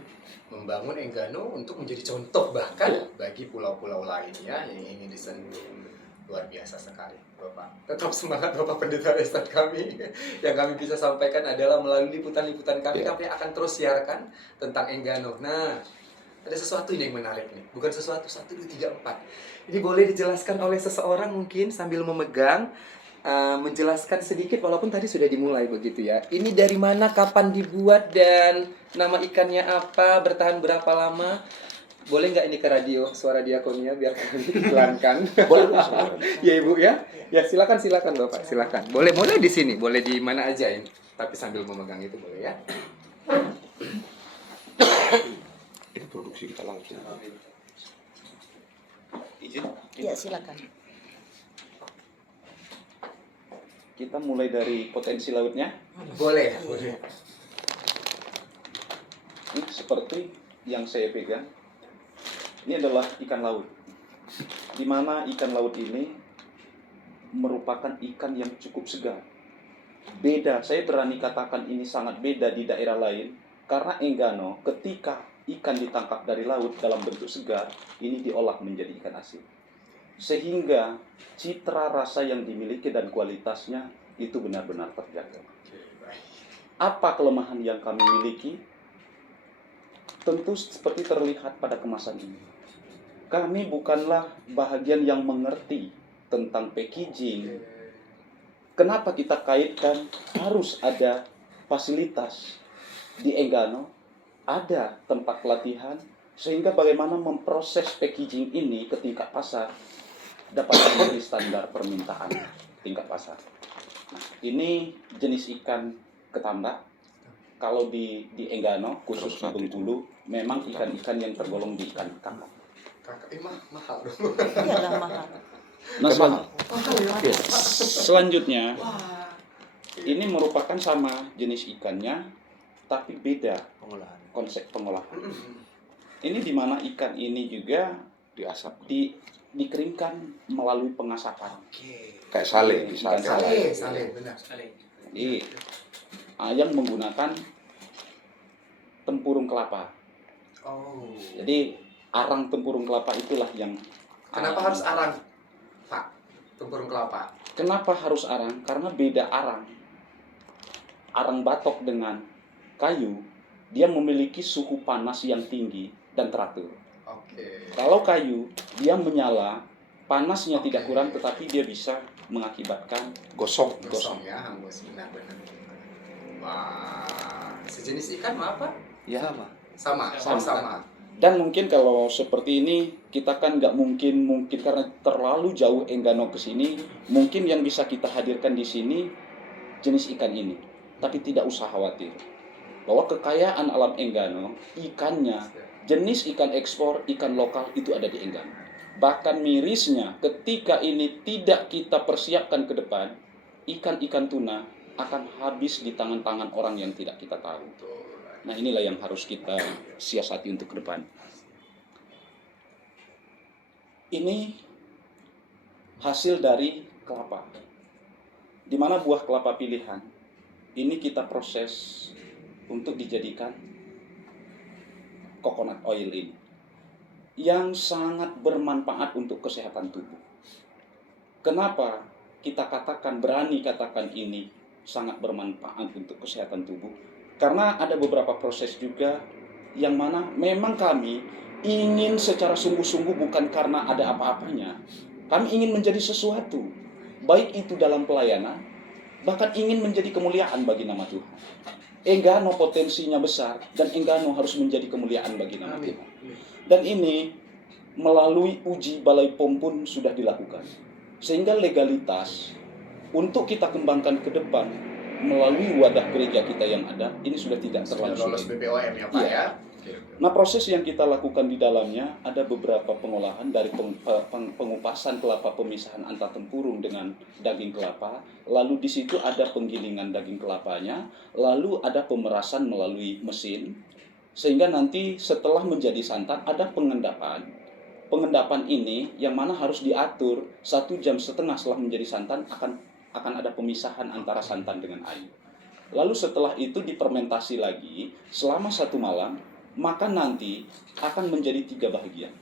membangun Enggano untuk menjadi contoh bahkan bagi pulau-pulau lainnya yang ingin disentuh. Luar biasa sekali, Bapak. Tetap semangat Bapak Pendeta Restat kami. Yang kami bisa sampaikan adalah melalui liputan-liputan kami, kami akan terus siarkan tentang Enggano. Nah, ada sesuatu yang menarik nih. Bukan sesuatu, 1, 2, 3, 4. Ini boleh dijelaskan oleh seseorang mungkin sambil memegang, menjelaskan sedikit walaupun tadi sudah dimulai begitu ya. Ini dari mana, kapan dibuat, dan nama ikannya apa, bertahan berapa lama? Boleh nggak ini ke radio Suara Diakonia biar kami iklankan? Boleh. Ya Ibu ya. Ya silakan Bapak, silakan. Boleh di sini, boleh di mana aja ini. Tapi sambil memegang itu boleh ya. Ini produksi kita langsung. Izin? Ya, silakan. Kita mulai dari potensi lautnya. Boleh. Ini seperti yang saya pegang. Ini adalah ikan laut. Di mana ikan laut ini merupakan ikan yang cukup segar. Beda, saya berani katakan ini sangat beda di daerah lain. Karena Enggano, ketika ikan ditangkap dari laut dalam bentuk segar, ini diolah menjadi ikan asin. Sehingga citra rasa yang dimiliki dan kualitasnya itu benar-benar terjaga. Apa kelemahan yang kami miliki? Tentu seperti terlihat pada kemasan ini. Kami bukanlah bahagian yang mengerti tentang packaging. Kenapa kita kaitkan harus ada fasilitas di Enggano, ada tempat pelatihan, sehingga bagaimana memproses packaging ini ke tingkat pasar dapat memenuhi standar permintaan tingkat pasar. Nah, ini jenis ikan ketambak. Kalau di Enggano, khusus di Bengkulu, memang ikan-ikan yang tergolong di ikan kakap. Mahal dong. Iyalah mahal. Nah, selanjutnya, ini merupakan sama jenis ikannya, tapi beda konsep pengolahan. Ini di mana ikan ini juga Diasap. dikeringkan melalui pengasapan. Kayak sale. Ikan Sale, benar. Jadi, yang menggunakan tempurung kelapa. Oh. Jadi arang tempurung kelapa itulah yang. Kenapa harus arang, Pak? Tempurung kelapa. Kenapa harus arang? Karena beda arang. Arang batok dengan kayu, dia memiliki suhu panas yang tinggi dan teratur. Oke. Kalau kayu, dia menyala, panasnya tidak kurang, tetapi dia bisa mengakibatkan Gosong. Gosong ya, hangus, benar-benar. Wah, sejenis ikan apa? Ya, Sama. Dan mungkin kalau seperti ini, kita kan nggak mungkin karena terlalu jauh Enggano ke sini, mungkin yang bisa kita hadirkan di sini jenis ikan ini. Tapi tidak usah khawatir, bahwa kekayaan alam Enggano, ikannya, jenis ikan ekspor, ikan lokal itu ada di Enggano. Bahkan mirisnya, ketika ini tidak kita persiapkan ke depan, ikan-ikan tuna akan habis di tangan-tangan orang yang tidak kita tahu. Nah, inilah yang harus kita siasati untuk ke depan. Ini hasil dari kelapa. Di mana buah kelapa pilihan ini kita proses untuk dijadikan coconut oil ini, yang sangat bermanfaat untuk kesehatan tubuh. Kenapa kita berani katakan ini sangat bermanfaat untuk kesehatan tubuh? Karena ada beberapa proses juga yang mana memang kami ingin secara sungguh-sungguh, bukan karena ada apa-apanya. Kami ingin menjadi sesuatu, baik itu dalam pelayanan, bahkan ingin menjadi kemuliaan bagi nama Tuhan. Enggano potensinya besar, dan Enggano harus menjadi kemuliaan bagi nama Tuhan. Dan ini melalui uji Balai POM pun sudah dilakukan. Sehingga legalitas untuk kita kembangkan ke depan melalui wadah gereja kita yang ada, ini sudah tidak terlalu lolos BPOM ya Pak ya. Nah, proses yang kita lakukan di dalamnya ada beberapa pengolahan dari pengupasan kelapa, pemisahan antara tempurung dengan daging kelapa, lalu di situ ada penggilingan daging kelapanya, lalu ada pemerasan melalui mesin, sehingga nanti setelah menjadi santan ada pengendapan. Pengendapan ini yang mana harus diatur 1,5 jam setelah menjadi santan akan ada pemisahan antara santan dengan air. Lalu setelah itu difermentasi lagi selama 1 malam, maka nanti akan menjadi 3 bagian.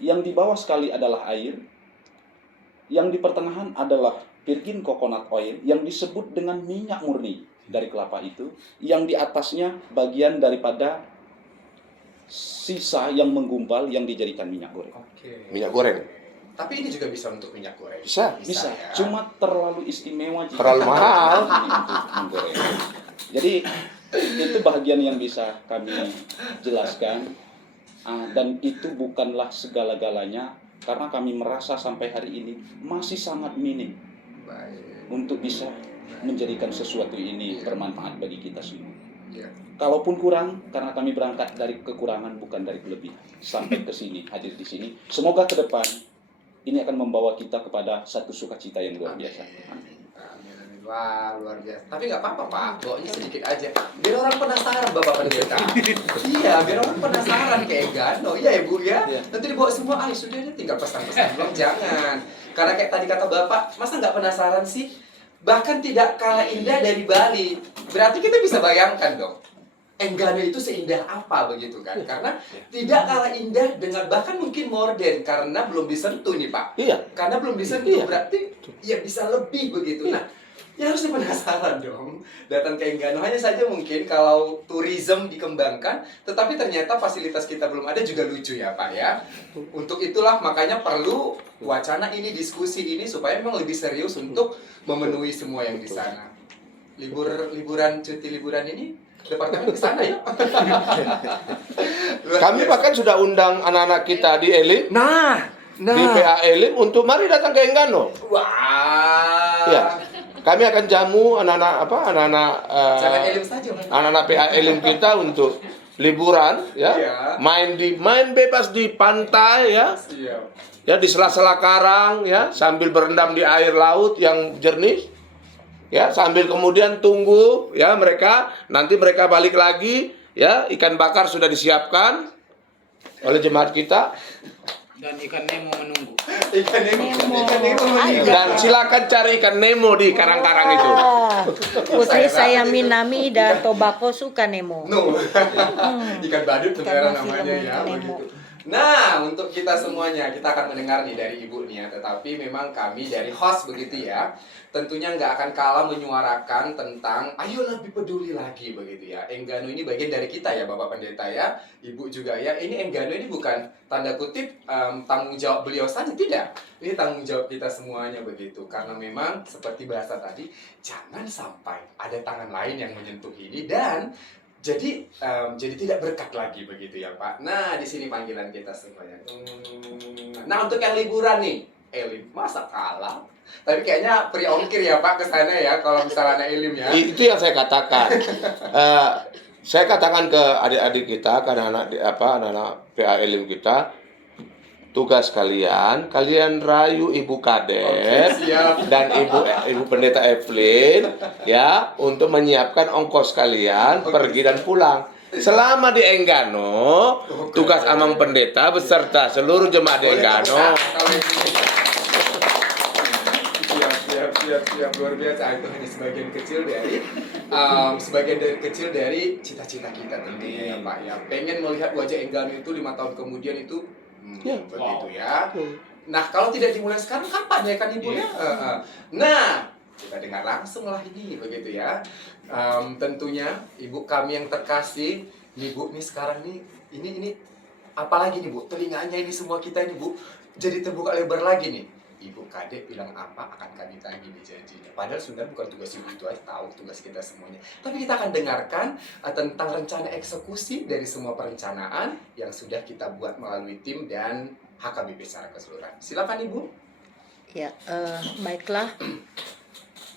Yang di bawah sekali adalah air, Yang di pertengahan adalah virgin coconut oil yang disebut dengan minyak murni dari kelapa itu. Yang di atasnya bagian daripada sisa yang menggumpal yang dijadikan minyak goreng. Oke. Minyak goreng. Tapi ini juga bisa untuk minyak goreng. Bisa. Ya. Cuma terlalu istimewa jika Terlalu mahal. untuk menggoreng. Jadi itu bagian yang bisa kami jelaskan. Dan itu bukanlah segala-galanya, karena kami merasa sampai hari ini masih sangat minim untuk bisa menjadikan sesuatu ini bermanfaat bagi kita semua. Kalaupun kurang, karena kami berangkat dari kekurangan bukan dari kelebihan. Sampai ke sini, hadir di sini. Semoga ke depan ini akan membawa kita kepada satu sukacita yang luar biasa. Wah, luar biasa. Tapi nggak apa-apa, Pak. Bawanya sedikit aja. Biar orang penasaran, Bapak Pendeta. Iya, biar orang penasaran kayak Enggano. Iya ya, Bu ya. Nanti dibawa semua, sudah tinggal pesan-pesan belum. Jangan. Karena kayak tadi kata Bapak, masa nggak penasaran sih? Bahkan tidak kalah indah dari Bali. Berarti kita bisa bayangkan dong. Enggano itu seindah apa begitu kan? Karena tidak kalah indah dengan bahkan mungkin modern karena belum disentuh nih, Pak. Iya. Karena belum disentuh berarti ya bisa lebih begitu. Nah, ya harusnya penasaran dong datang ke Enggano. Hanya saja mungkin kalau tourism dikembangkan, tetapi ternyata fasilitas kita belum ada juga lucu ya Pak ya. Untuk itulah makanya perlu wacana ini, diskusi ini supaya memang lebih serius untuk memenuhi semua yang di sana. Cuti liburan ini departemen ke sana ya. Kami bahkan sudah undang anak-anak kita di Elim. Di PA Elim untuk mari datang ke Enggano. Wah. Ya. Kami akan jamu anak-anak Jangan Elim saja. anak-anak PA Elim kita untuk liburan ya. Main bebas di pantai ya. Ya di sela-sela karang ya, sambil berendam di air laut yang jernih. Ya, sambil kemudian tunggu ya nanti mereka balik lagi ya, ikan bakar sudah disiapkan oleh jemaat kita. Dan ikan Nemo menunggu. Ikan Nemo Dan silakan cari ikan Nemo di karang-karang itu. Putri saya Minami dan Tobacco suka Nemo. Ikan badut sebenarnya namanya ya begitu. Nah, untuk kita semuanya, kita akan mendengar nih dari Ibu nih ya. Tetapi memang kami dari host begitu ya, tentunya nggak akan kalah menyuarakan tentang ayo lebih peduli lagi begitu ya. Enggano ini bagian dari kita ya Bapak Pendeta ya, Ibu juga ya. Ini Enggano ini bukan tanda kutip tanggung jawab beliau saja, tidak. Ini tanggung jawab kita semuanya begitu. Karena memang seperti bahasa tadi, jangan sampai ada tangan lain yang menyentuh ini dan jadi tidak berkat lagi begitu ya Pak. Nah di sini panggilan kita semuanya. Nah untuk yang liburan nih, Elim masa kalah? Tapi kayaknya pre-ongkir ya Pak ke sana ya kalau misalnya Elim ya. Itu yang saya katakan. Saya katakan ke adik-adik kita, ke anak-anak PA Elim kita, tugas kalian rayu Ibu Kadep dan Ibu Pendeta Evelyn ya untuk menyiapkan ongkos kalian pergi dan pulang. Selama di Enggano, tugas Amang Pendeta beserta seluruh jemaat di Enggano. Siap luar biasa. Itu hanya sebagian kecil dari cita-cita kita tentunya ya Pak ya. Pengen melihat wajah Enggano itu 5 tahun kemudian itu begitu ya. Nah kalau tidak dimulai sekarang kapan ya kan Ibu ya? Nah kita dengar langsung lah ini begitu ya. Tentunya Ibu kami yang terkasih, Ibu nih sekarang nih ini apalagi nih Bu, telinganya ini semua kita ini Bu jadi terbuka lebar lagi nih. Ibu Kadep bilang apa akan kami tagih nih janjinya. Padahal sudah bukan tugas Ibu itu aja, tahu tugas kita semuanya. Tapi kita akan dengarkan tentang rencana eksekusi dari semua perencanaan yang sudah kita buat melalui tim dan HKBP secara keseluruhan. Silakan Ibu. Ya, baiklah.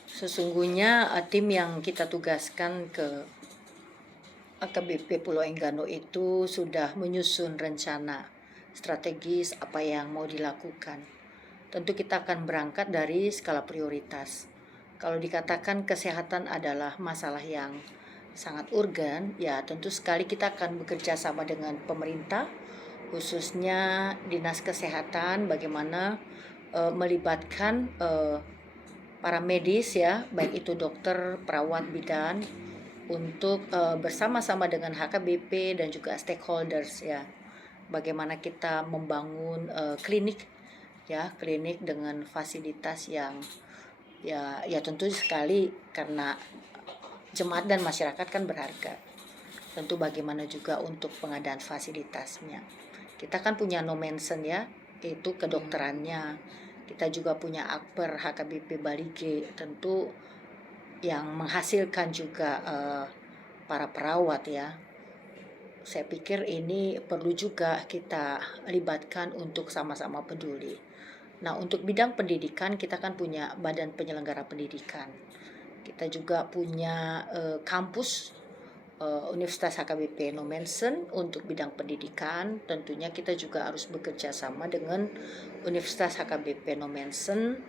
Sesungguhnya tim yang kita tugaskan ke HKBP Pulau Enggano itu sudah menyusun rencana strategis apa yang mau dilakukan. Tentu kita akan berangkat dari skala prioritas. Kalau dikatakan kesehatan adalah masalah yang sangat urgen, ya tentu sekali kita akan bekerja sama dengan pemerintah, khususnya Dinas Kesehatan, bagaimana melibatkan para medis ya, baik itu dokter, perawat, bidan, untuk bersama-sama dengan HKBP dan juga stakeholders ya, bagaimana kita membangun klinik ya, klinik dengan fasilitas yang ya tentu sekali karena jemaat dan masyarakat kan berharga. Tentu bagaimana juga untuk pengadaan fasilitasnya. Kita kan punya no mention ya, itu kedokterannya. Kita juga punya Akper HKBP Balige, tentu yang menghasilkan juga para perawat ya. Saya pikir ini perlu juga kita libatkan untuk sama-sama peduli. Nah, untuk bidang pendidikan kita kan punya Badan Penyelenggara Pendidikan. Kita juga punya kampus Universitas HKBP No Mention untuk bidang pendidikan. Tentunya kita juga harus bekerja sama dengan Universitas HKBP No Mention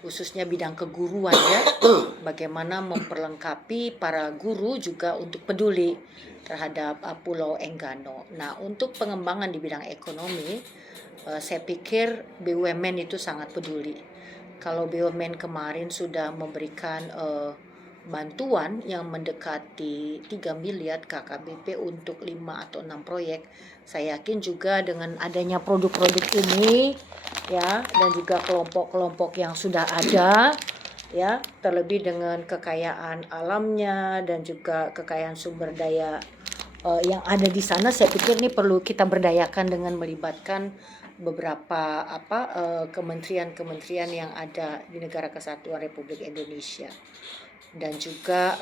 khususnya bidang keguruan ya. Bagaimana memperlengkapi para guru juga untuk peduli terhadap Pulau Enggano. Nah, untuk pengembangan di bidang ekonomi, saya pikir BUMN itu sangat peduli. Kalau BUMN kemarin sudah memberikan bantuan yang mendekati 3 miliar KKBP untuk 5 atau 6 proyek, saya yakin juga dengan adanya produk-produk ini ya, dan juga kelompok-kelompok yang sudah ada ya, terlebih dengan kekayaan alamnya dan juga kekayaan sumber daya yang ada di sana, saya pikir ini perlu kita berdayakan dengan melibatkan beberapa kementerian-kementerian yang ada di Negara Kesatuan Republik Indonesia. Dan juga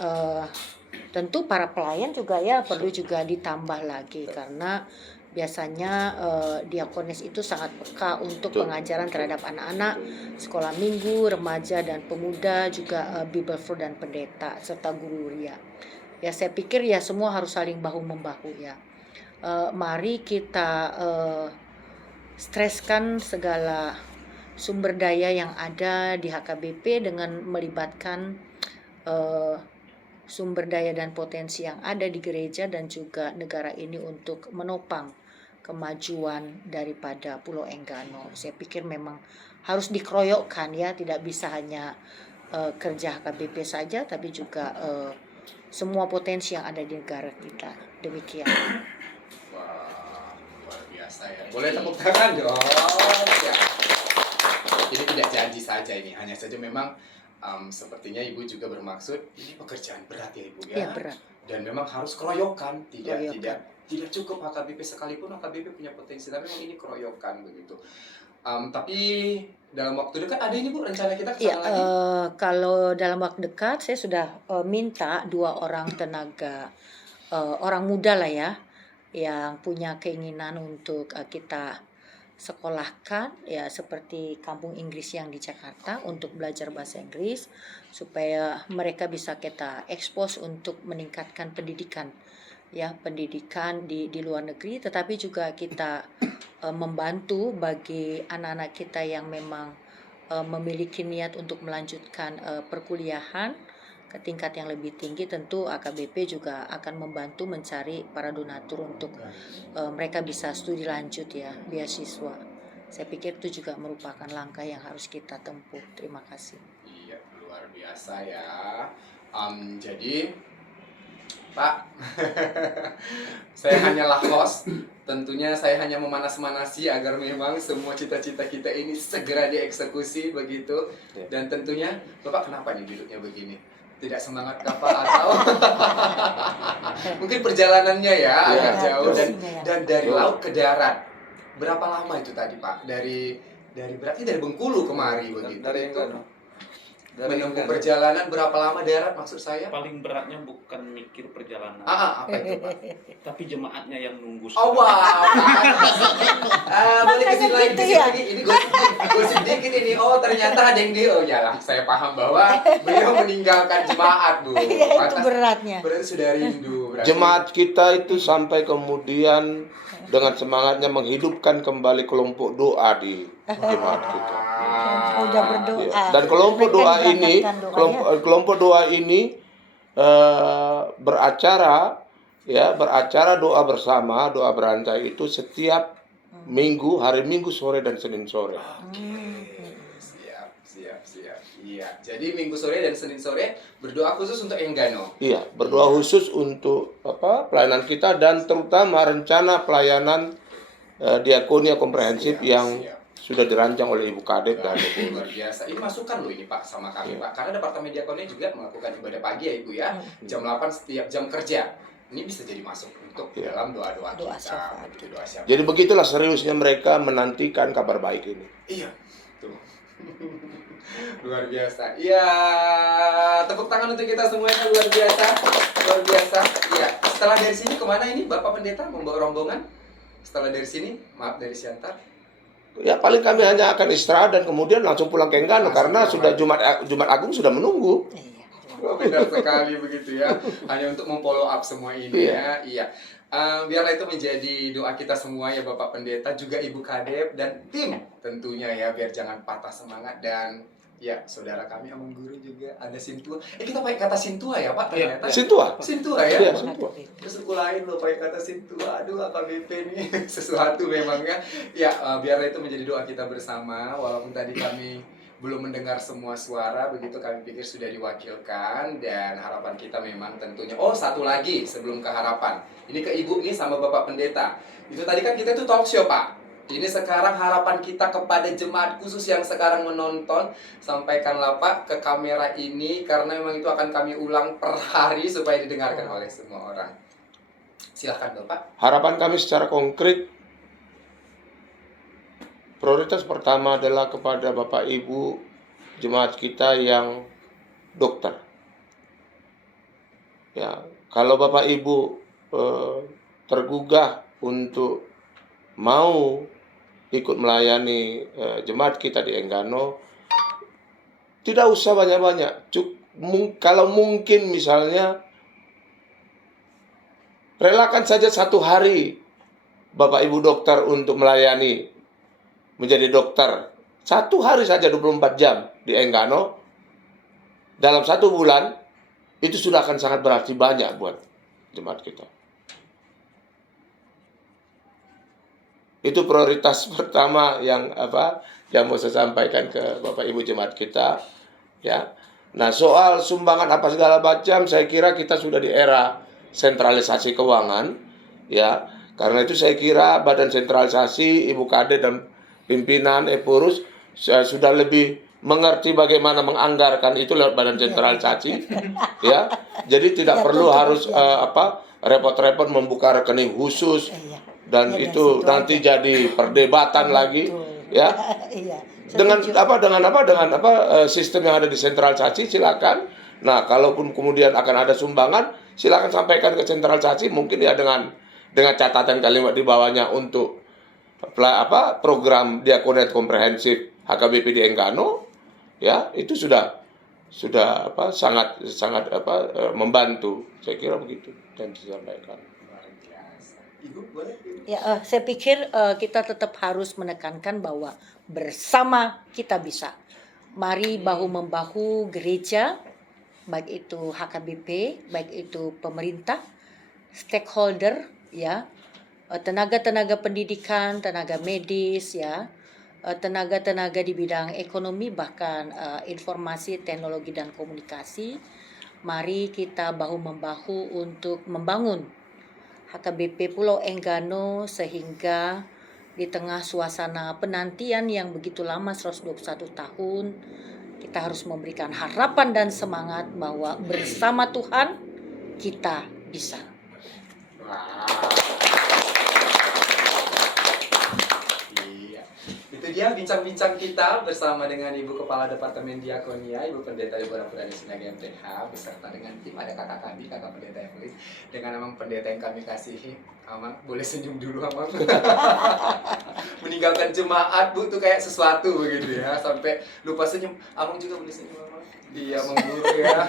tentu para pelayan juga ya perlu juga ditambah lagi, karena biasanya Diakonis itu sangat peka untuk pengajaran terhadap anak-anak, sekolah minggu, remaja dan pemuda, juga Bibelfro dan pendeta serta guru ria. Ya, saya pikir ya semua harus saling bahu-membahu ya. Mari kita streskan segala sumber daya yang ada di HKBP dengan melibatkan sumber daya dan potensi yang ada di gereja dan juga negara ini untuk menopang kemajuan daripada Pulau Enggano. Saya pikir memang harus dikeroyokkan ya, tidak bisa hanya kerja HKBP saja, tapi juga semua potensi yang ada di negara kita. Demikian. Wah, luar biasa ya. Boleh tepuk tangan dong. Ya. Ini tidak janji saja ini, hanya saja memang sepertinya Ibu juga bermaksud ini pekerjaan berat ya Ibu ya. Iya, berat. Dan memang harus keroyokan, tidak cukup HKBP sekalipun HKBP punya potensi, tapi memang ini keroyokan begitu. Tapi dalam waktu dekat ada ini Bu rencana kita ke sana lagi? Kalau dalam waktu dekat saya sudah minta 2 orang tenaga orang muda lah ya, yang punya keinginan untuk kita sekolahkan ya, seperti kampung Inggris yang di Jakarta untuk belajar bahasa Inggris, supaya mereka bisa kita ekspos untuk meningkatkan pendidikan ya, pendidikan di luar negeri, tetapi juga kita membantu bagi anak-anak kita yang memang memiliki niat untuk melanjutkan perkuliahan ke tingkat yang lebih tinggi. Tentu AKBP juga akan membantu mencari para donatur untuk mereka bisa studi lanjut ya, beasiswa. Saya pikir itu juga merupakan langkah yang harus kita tempuh. Terima kasih. Iya, luar biasa ya. Jadi Pak, saya hanyalah host. Tentunya saya hanya memanas-manasi agar memang semua cita-cita kita ini segera dieksekusi begitu. Dan tentunya Bapak kenapa nih duduknya begini? Tidak semangat kapal atau mungkin perjalanannya ya agak jauh dan dari laut ke darat. Berapa lama itu tadi Pak? Berarti dari Bengkulu kemari begitu. Dari Enggano. Menempuh perjalanan berapa lama darat maksud saya? Paling beratnya bukan mikir perjalanan. Apa itu Pak? Tapi jemaatnya yang nunggu. Oh wow. Boleh kesini lagi. Ini gosip dikit ini. Oh ternyata ada yang oh ya lah. Saya paham bahwa beliau meninggalkan jemaat Bu. Itu beratnya. Berarti sudah rindu. Jemaat kita itu sampai kemudian dengan semangatnya menghidupkan kembali kelompok doa di jemaat kita. Udah berdoa. Dan kelompok doa ini beracara doa bersama, doa berantai itu setiap minggu, hari Minggu sore dan Senin sore. Siap. Iya. Jadi Minggu sore dan Senin sore berdoa khusus untuk Enggano. Iya, berdoa khusus untuk pelayanan kita dan terutama rencana pelayanan diakonia komprehensif yang sudah dirancang oleh Ibu Kadep dan Ibu. Luar biasa. Ini masukan loh ini Pak sama kami Pak. Karena Departemen Diakonia juga melakukan ibadah pagi ya Ibu ya. Jam 8 setiap jam kerja. Ini bisa jadi masuk untuk dalam doa-doa kita. Begitu, doa syafaat. Jadi begitulah seriusnya mereka menantikan kabar baik ini. Iya. Tuh. Luar biasa. Ya, tepuk tangan untuk kita semuanya, luar biasa. Luar biasa. Iya. Setelah dari sini kemana ini Bapak Pendeta membawa rombongan? Setelah dari sini, maaf dari Siantar. Ya paling kami hanya akan istirahat dan kemudian langsung pulang ke Enggano karena sudah Jumat Agung sudah menunggu. Oh, benar sekali begitu ya. Hanya untuk memfollow up semua ini ya. Iya. Biarlah itu menjadi doa kita semua ya Bapak Pendeta, juga Ibu Kadep dan tim tentunya ya, biar jangan patah semangat. Dan ya saudara kami Amang Guru juga ada Sintua. Kita pakai kata Sintua ya Pak ternyata. Sintua. Sintua ya. Iya, Sintua. Terus aku lain loh pakai kata Sintua. Aduh AKBP nih sesuatu memangnya. Ya biarlah itu menjadi doa kita bersama. Walaupun tadi kami belum mendengar semua suara, begitu kami pikir sudah diwakilkan. Dan harapan kita memang tentunya, oh satu lagi sebelum ke harapan, ini ke Ibu nih sama Bapak Pendeta. Itu tadi kan kita tuh talk show Pak. Ini sekarang harapan kita kepada jemaat khusus yang sekarang menonton, sampaikanlah Pak ke kamera ini, karena memang itu akan kami ulang per hari supaya didengarkan oleh semua orang. Silahkan Bapak. Harapan kami secara konkret, prioritas pertama adalah kepada Bapak Ibu jemaat kita yang dokter. Ya, kalau Bapak Ibu tergugah untuk mau ikut melayani jemaat kita di Enggano, tidak usah banyak-banyak. Kalau mungkin misalnya relakan saja 1 hari Bapak Ibu dokter untuk melayani, menjadi dokter 1 hari saja 24 jam di Enggano dalam 1 bulan, itu sudah akan sangat berarti banyak buat jemaat kita. Itu prioritas pertama yang mau saya sampaikan ke Bapak Ibu jemaat kita ya. Nah, soal sumbangan apa segala macam, saya kira kita sudah di era sentralisasi keuangan ya. Karena itu saya kira Badan Sentralisasi, Ibu Kadep dan pimpinan Epurus sudah lebih mengerti bagaimana menganggarkan itu lewat Badan Sentralisasi ya. Jadi tidak perlu harus repot-repot membuka rekening khusus. Dan itu nanti jadi perdebatan lagi ya. Dengan sistem yang ada di sentralisasi silakan. Nah, kalaupun kemudian akan ada sumbangan, silakan sampaikan ke sentralisasi, mungkin ya dengan catatan kalimat di bawahnya untuk program diakonet komprehensif HKBP di Enggano ya, itu sudah sangat membantu. Saya kira begitu yang disampaikan. Ibu boleh? Ya, saya pikir kita tetap harus menekankan bahwa bersama kita bisa. Mari bahu-membahu gereja, baik itu HKBP, baik itu pemerintah, stakeholder, ya, tenaga-tenaga pendidikan, tenaga medis, ya, tenaga-tenaga di bidang ekonomi, bahkan informasi, teknologi dan komunikasi. Mari kita bahu-membahu untuk membangun HKBP Pulau Enggano sehingga di tengah suasana penantian yang begitu lama 121 tahun, kita harus memberikan harapan dan semangat bahwa bersama Tuhan kita bisa. Itu dia bincang-bincang kita bersama dengan Ibu Kepala Departemen Diakonia, Ibu Pendeta Ibu Ramadhani Sinaga MTH, beserta dengan tim, ada kakak kami, kakak Pendeta Evelyn, dengan Amang Pendeta yang kami kasihi. Amang, boleh senyum dulu Amang. Meninggalkan jemaat Bu tuh kayak sesuatu begitu ya, sampai lupa senyum. Amang juga boleh senyum Amang. Iya, mengguru ya.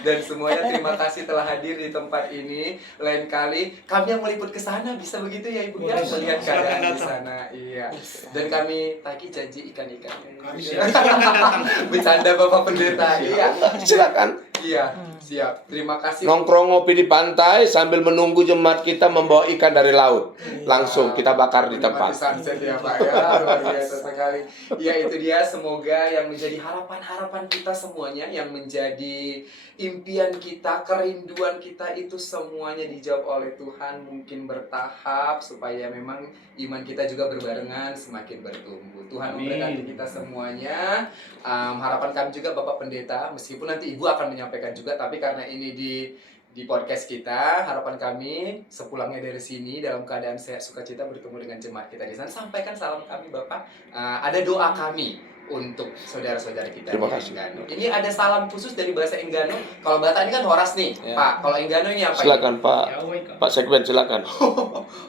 Dan semuanya terima kasih telah hadir di tempat ini. Lain kali kami yang meliput ke sana, bisa begitu ya Ibu ya, melihat keadaan di sana. Iya. Dan kami tagih janji ikan-ikannya. Bercanda Bapak Pendeta. Iya. Silakan. Iya. Siap. Terima kasih. Nongkrong ngopi di pantai sambil menunggu jemaat kita membawa ikan dari laut. Langsung kita bakar di tempat. Sunset ya Pak ya, luar biasa sekali. Ya itu dia, semoga yang menjadi harapan-harapan kita semuanya, yang menjadi impian kita, kerinduan kita itu semuanya dijawab oleh Tuhan. Mungkin bertahap supaya memang iman kita juga berbarengan semakin bertumbuh. Tuhan memberkati kita semuanya. Harapan kami juga Bapak Pendeta, meskipun nanti Ibu akan menyampaikan juga, tapi karena ini di podcast kita, harapan kami sepulangnya dari sini dalam keadaan sehat sukacita bertemu dengan jemaat kita di sana. Sampaikan salam kami Bapak. Ada doa kami untuk saudara-saudara kita. Terima kasih. Enggano. Ini ada salam khusus dari bahasa Enggano. Kalau Batak ini kan Horas nih, Ya. Pak. Kalau Enggano ini apa? Silakan ini? Pak. Pak Sekben silakan.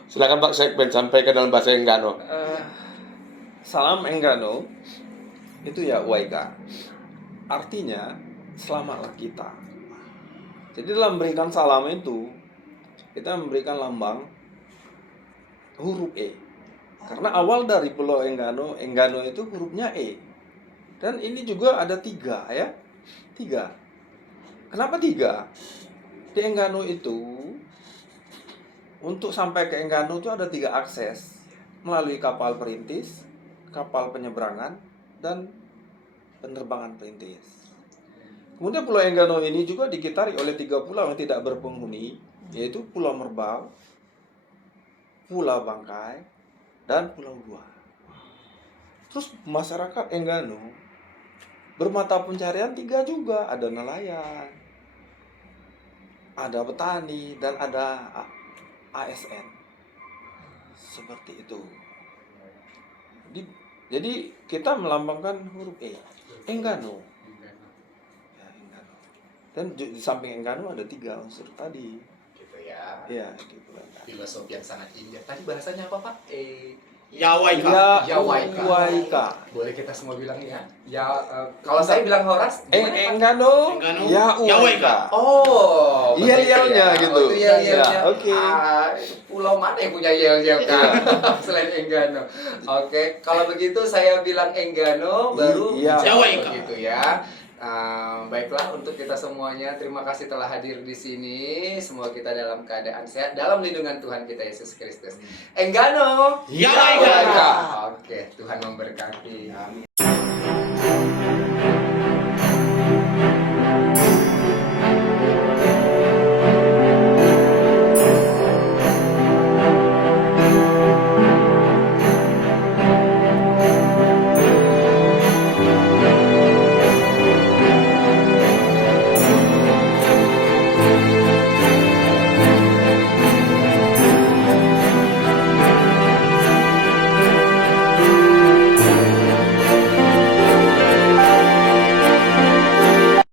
Silakan Pak Sekben sampaikan dalam bahasa Enggano. Salam Enggano itu ya Waika. Artinya selamatlah kita. Jadi dalam memberikan salam itu kita memberikan lambang huruf E. Karena awal dari Pulau Enggano itu hurufnya E. Dan ini juga ada 3 ya. 3. Kenapa 3? Di Enggano itu untuk sampai ke Enggano itu ada 3 akses. Melalui kapal perintis, kapal penyeberangan, dan penerbangan perintis. Kemudian Pulau Enggano ini juga dikitari oleh 3 pulau yang tidak berpenghuni, yaitu Pulau Merbau, Pulau Bangkai, dan Pulau Dua. Terus masyarakat Enggano bermata pencarian 3 juga, ada nelayan, ada petani, dan ada ASN. Seperti itu. Jadi kita melambangkan huruf E, Enggano. Dan di samping Enggano ada 3 unsur tadi. Gitu ya. Iya, gitu. Filosofi yang sangat indah. Tadi bahasanya apa Pak? Yawaika. Yawaika. Boleh kita semua bilang ya. Ya, kalau saya bilang Horas, Enggano. Yawaika. Oh, Yel-yelnya begitu ya. gitu. Oh, itu yel-yelnya. Ya, oke. Pulau mana yang punya yel-yel kan? Selain Enggano. Oke, kalau begitu saya bilang Enggano baru Yawaika. gitu ya. Baiklah untuk kita semuanya, terima kasih telah hadir di sini. Semoga kita dalam keadaan sehat dalam lindungan Tuhan kita Yesus Kristus. Enggano. Yawaika. Oke, Tuhan memberkati. Amin.